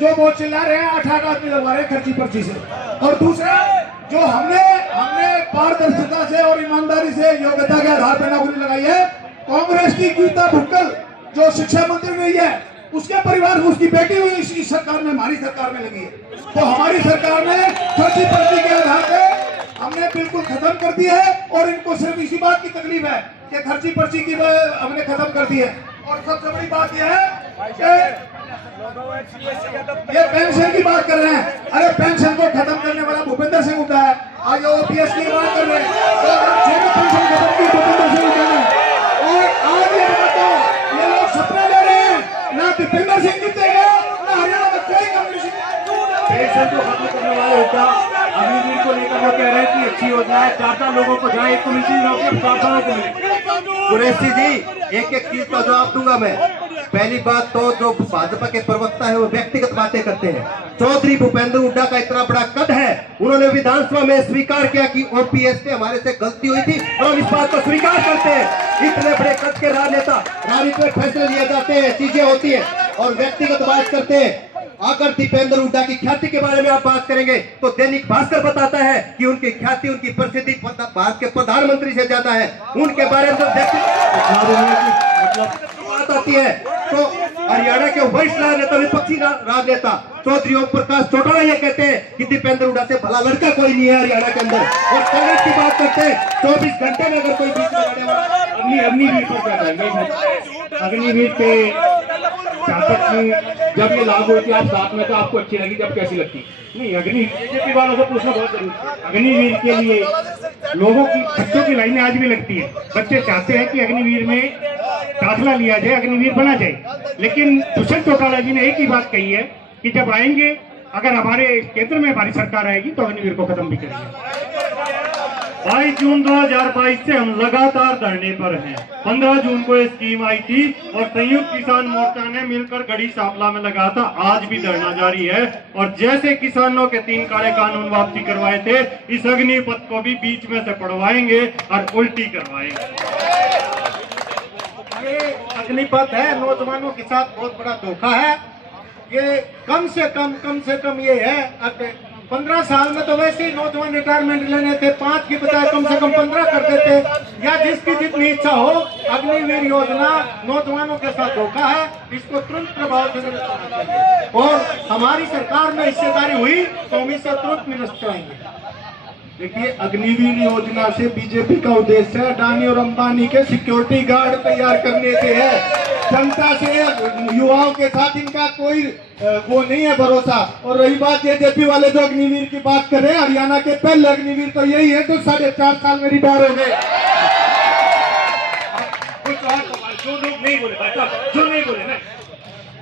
जो वो चिल्ला रहे हैं 18 आदमी लगवा रहे हैं खर्ची पर्ची से। और दूसरा जो हमने पारदर्शिता से और ईमानदारी से योग्यता के आधार पर नौकरी लगाई है, कांग्रेस की गीता भुक्कल जो शिक्षा मंत्री रही है, उसके परिवार में उसकी बेटी हुई इस सरकार में, हमारी सरकार में लगी है। तो हमारी सरकार ने खर्ची पर्ची के आधार पे हमने बिल्कुल खत्म कर दी है। और इनको सिर्फ इसी बात की तकलीफ है कि खर्ची पर्ची की हमने खत्म कर दी है। और सबसे बड़ी बात यह है कि ये पेंशन की बात कर रहे हैं। अरे पेंशन को खत्म करने वाला भूपेंद्र सिंह हुड्डा है, आज OPS की बात कर रहे हैं तो पेंशन खत्म की भूपेंद्र सिंह हुड्डा ने। और आज ये बताओ, ये लोग सपना ले रहे हैं, ना भूपेंद्र सिंह जीतेगा ना हरियाणा में कोई कांग्रेस। पेंशन को खत्म करने वाले होता अग्निवीर को लेकर वो कह रहे हैं कि अच्छी योजना है, 4 लोगों को जाए, एक को मिलती नौकरी 4 को मिले। कुरैशी जी, एक चीज का जवाब दूंगा मैं। पहली बात तो जो भाजपा के प्रवक्ता है वो व्यक्तिगत बातें करते हैं। चौधरी भूपेंद्र हुड्डा का इतना बड़ा कद है, उन्होंने विधानसभा में स्वीकार किया कि OPS से हमारे से गलती हुई थी और हम इस बात को स्वीकार करते हैं। इतने बड़े कद के राजनेता, राजनीति में फैसले लिए जाते हैं, चीजें होती है और व्यक्तिगत बात करते हैं। अगर दीपेंद्र हुड्डा की ख्याति के बारे में आप बात करेंगे तो दैनिक भास्कर बताता है कि उनकी ख्याति, उनकी प्रसिद्धि भारत के प्रधानमंत्री से ज्यादा है। उनके बारे में बात आती है तो हरियाणा के वरिष्ठ राजनेता, विपक्षी राजनेता चौधरी ओम प्रकाश चौटाला ये कहते हैं कि दीपेंद्र हुड्डा से भला लड़का कोई नहीं है हरियाणा के अंदर। और कांग्रेस की बात करते हैं, 24 घंटे में अगर कोई बीच में रहने वाला अग्निवीर को क्या कहेंगे? अग्निवीर के जब ये लागू हुई थी आप साथ में, तो आपको अच्छी लगी, जब कैसी लगती? नहीं, बीजेपी वालों से पूछना बहुत जरूरी है। अग्निवीर के लिए लोगों की, बच्चों की लाइनें आज भी लगती है। बच्चे चाहते हैं कि अग्निवीर में दाखिला लिया जाए, अग्निवीर बना जाए। लेकिन दुष्यंत चौटाला जी ने एक ही बात कही है कि जब आएंगे, अगर हमारे केंद्र में हमारी सरकार आएगी तो अग्निवीर को खत्म भी करेंगे। 22 जून 2022 से हम लगातार धरने पर हैं। 15 जून को ये स्कीम आई थी और संयुक्त किसान मोर्चा ने मिलकर गढ़ी सांपला में लगाया था। आज भी धरना जारी है और जैसे किसानों के 3 काले कानून वापसी करवाए थे, इस अग्निपथ को भी बीच में से पढ़वाएंगे और उल्टी करवाएंगे। ये अग्निपथ है, नौजवानों के साथ बहुत बड़ा धोखा है। ये कम से कम ये है, 15 साल में तो वैसे ही नौजवान रिटायरमेंट लेने थे, 5 की बजाय कम से कम 15 कर देते, या जिसकी जितनी इच्छा हो। अग्निवीर योजना नौजवानों के साथ धोखा है, इसको तुरंत प्रभाव से निरस्त करना चाहिए। और हमारी सरकार में हिस्सेदारी हुई तो हम इसे तुरंत निरस्त कराएंगे। देखिए, अग्निवीर योजना से बीजेपी का उद्देश्य अडानी और अंबानी के सिक्योरिटी गार्ड तैयार करने से है। जनता से, युवाओं के साथ इनका कोई वो नहीं है भरोसा। और रही बात जेजेपी वाले जो अग्निवीर की बात कर रहे हैं, हरियाणा के पहले अग्निवीर तो यही है जो 4.5 साल में रिटायर हो गए। जो लोग नहीं बोले भाई साहब, जो नहीं बोले ना,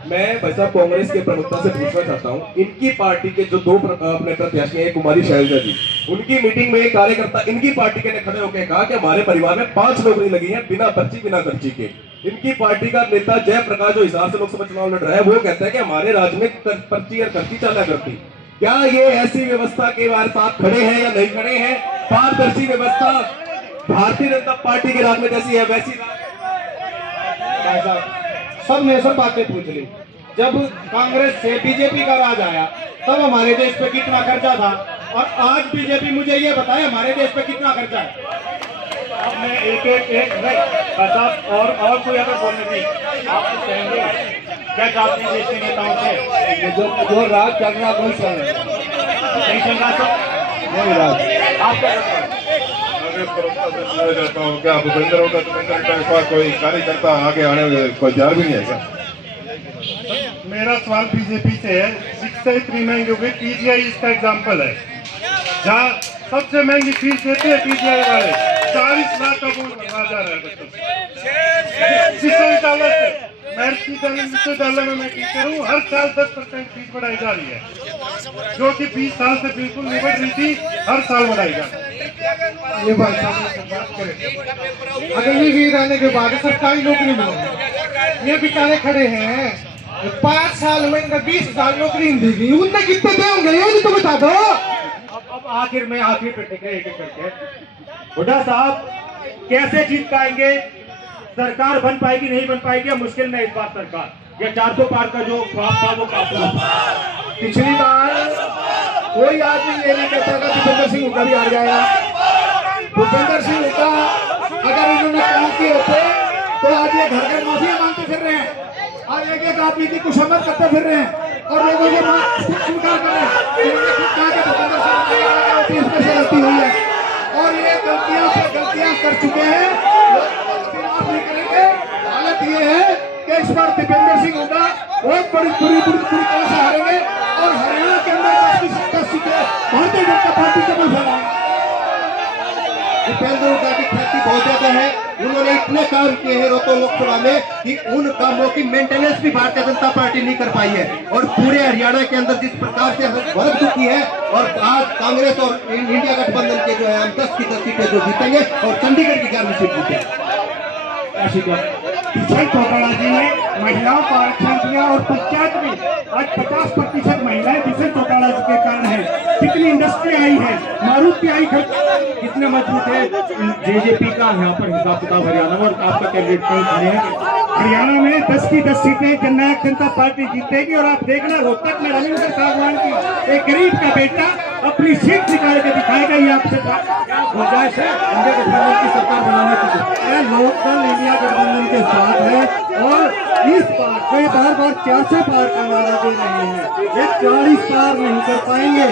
मैं भाई साहब कांग्रेस के प्रवक्ता से पूछना चाहता हूँ, इनकी पार्टी के जो 2 अपने प्रत्याशी हैं, कुमारी शैलजा जी, उनकी मीटिंग में एक कार्यकर्ता इनकी पार्टी के ने खड़े होकर कहा कि हमारे परिवार में 5 नौकरी लगी है बिना पर्ची बिना खर्ची के। इनकी पार्टी का नेता जयप्रकाश जो हिसार से लोकसभा चुनाव लड़ रहा है, वो कहता है कि हमारे राज्य में पर्ची और खर्ची चला करती। क्या ये ऐसी व्यवस्था के बारे साथ खड़े हैं या नहीं खड़े हैं? पारदर्शी व्यवस्था भारतीय जनता पार्टी के राज में जैसी है वैसी सब ने सब बातें पूछ ली। जब कांग्रेस से बीजेपी का राज आया तब हमारे देश पे कितना खर्चा था, और आज बीजेपी मुझे ये बताए हमारे देश पे कितना खर्चा है। अब मैं एक नहीं और कोई अगर बोलने की आप तो कहेंगे क्या चाहते हैं देश के नेताओं से? जो राज चल रहा वही चल रहा नहीं चल रहा तो वही राज। आप क्या जाता हूँ क्या भूपेंद्र होगा तो कोई कार्यकर्ता आगे आने में कोई तैयार भी नहीं है क्या? मेरा सवाल बीजेपी से है। 6 महंगी हो गई, पीजीआई इसका एग्जाम्पल है, जहाँ सबसे महंगी फीस देते हैं पीजीआई वाले, 40 लाख का बोल बढ़ा जा रहा है बच्चों से। मैं विश्वविद्यालय में मैं टीचर हूँ, हर साल 10% फीस बढ़ाई जा रही है, जो कि 20 साल से बिल्कुल नहीं बढ़ रही थी, हर साल बढ़ाई जा रही है। ये बात करें, अगर ये भी रहने के बाद सरकारी नौकरी मिलेगी, ये बेचारे खड़े हैं 5 साल में इनका 20,000 नौकरी देगी, उनने कितने दे होंगे ये तो बता दो। अब आखिर में आखिरी पे टिके एक एक करके, हुड्डा साहब कैसे जीत पाएंगे? सरकार बन पाएगी नहीं बन पाएगी, मुश्किल में इस बार सरकार या 400 पार का जो ख्वाब था वो काफी। पिछली बार कोई आदमी ये नहीं कहता था भूपेंद्र सिंह हुड्डा भी हार जाएगा। भूपेंद्र सिंह हुड्डा अगर इन्होंने काम किए होते तो आज ये घर घर माफिया मांगते फिर रहे हैं, आज एक एक आदमी की खुशामद करते फिर रहे हैं और लोगों को स्वीकार कर रहे हैं। इन्होंने खुद कहा कि भूपेंद्र सिंह इसमें से गलती हुई है और ये गलतियां से गलतियां कर चुके हैं, माफ नहीं करेंगे। हालत ये है कि इस बार दीपेंद्र सिंह हुड्डा बहुत बड़ी पूरी तरह से हारेंगे और हरियाणा के अंदर 10 सीटें भारतीय जनता पार्टी के बल फैलाएंगे। दीपेंद्र हुड्डा की ख्याति बहुत ज्यादा है, उन्होंने इतने काम किए हैं रोहतक लोकसभा में कि उन कामों की मेंटेनेंस भी भारतीय जनता पार्टी नहीं कर पाई है, और पूरे हरियाणा के अंदर जिस प्रकार से बढ़ चुकी है, और आज कांग्रेस और इंडिया गठबंधन के जो है हम 10 की 10 सीटें जो जीतेंगे और चंडीगढ़ की 11 सीट जीतेंगे। किशन चौटाला जी ने महिलाओं को आरक्षण दिया और पंचायत में आज 50% महिलाएं किशन चौटाला जी के कारण है। कितनी इंडस्ट्री आई है, मारुति आई, कितने मजबूत है जेजेपी का यहाँ पर हिसाब किताब हरियाणा में, और आपका कैंडिडेट खड़े हैं हरियाणा में 10 की 10 सीटें जननायक जनता पार्टी जीतेगी। और आप देखना रोहतक में रविंद्र सागवान की एक गरीब का बेटा अपनी सीट निकाल के दिखाएगा। ये आपसे गुंजाइश है इंडिया गठबंधन की सरकार बनाने की, लोकदल इंडिया गठबंधन के साथ है और इस बार कई बार 400 पार का नारा दे रहे हैं, ये 40 पार नहीं कर पाएंगे,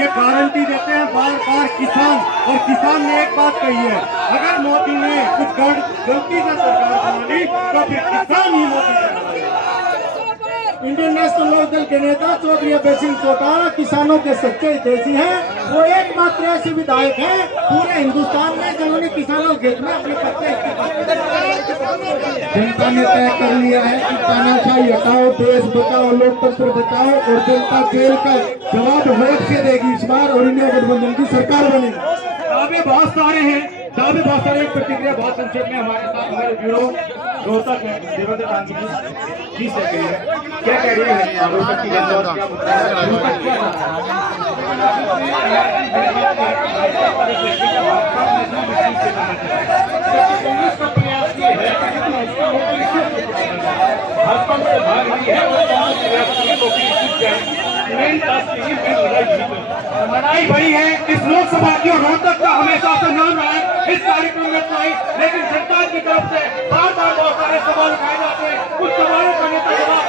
ये गारंटी देते हैं बार बार किसान। और किसान ने एक बात कही है, अगर मोदी ने कुछ गलती से सरकार बनानी तो फिर किसान ही मोदी। इंडियन नेशनल लोकदल के नेता चौधरी अभय सिंह चौटाला किसानों के सच्चे हितैषी हैं। वो एकमात्र ऐसे विधायक हैं पूरे हिंदुस्तान में जिन्होंने किसानों के हित में अपने पत्ते। जनता ने तय कर लिया है कि तानाशाही हटाओ, देश बचाओ, लोकतंत्र बचाओ, और जनता जेल का जवाब वोट से देगी इस बार और इंडिया गठबंधन की सरकार बनेगी। दावे बहुत सारे हैं, दावे बहुत सारे। एक प्रतिक्रिया बहुत संक्षेप में हमारे साथ हमारे ब्यूरो रोहतक है देवेंद्र गांधी जी से कही है, क्या कह रही है रोहतक की जनता और क्या मुद्दा है? रोहतक क्या कांग्रेस का प्रयास ये है भाजपा में भाग रही है और लड़ाई बड़ी है इस लोकसभा की, और रोहतक का हमेशा से नाम रहा है इस कार्यक्रम में नहीं, लेकिन सरकार की तरफ से बार बार बहुत सारे सवाल उठाए जाते हैं, उस सवालों का नेता जवाब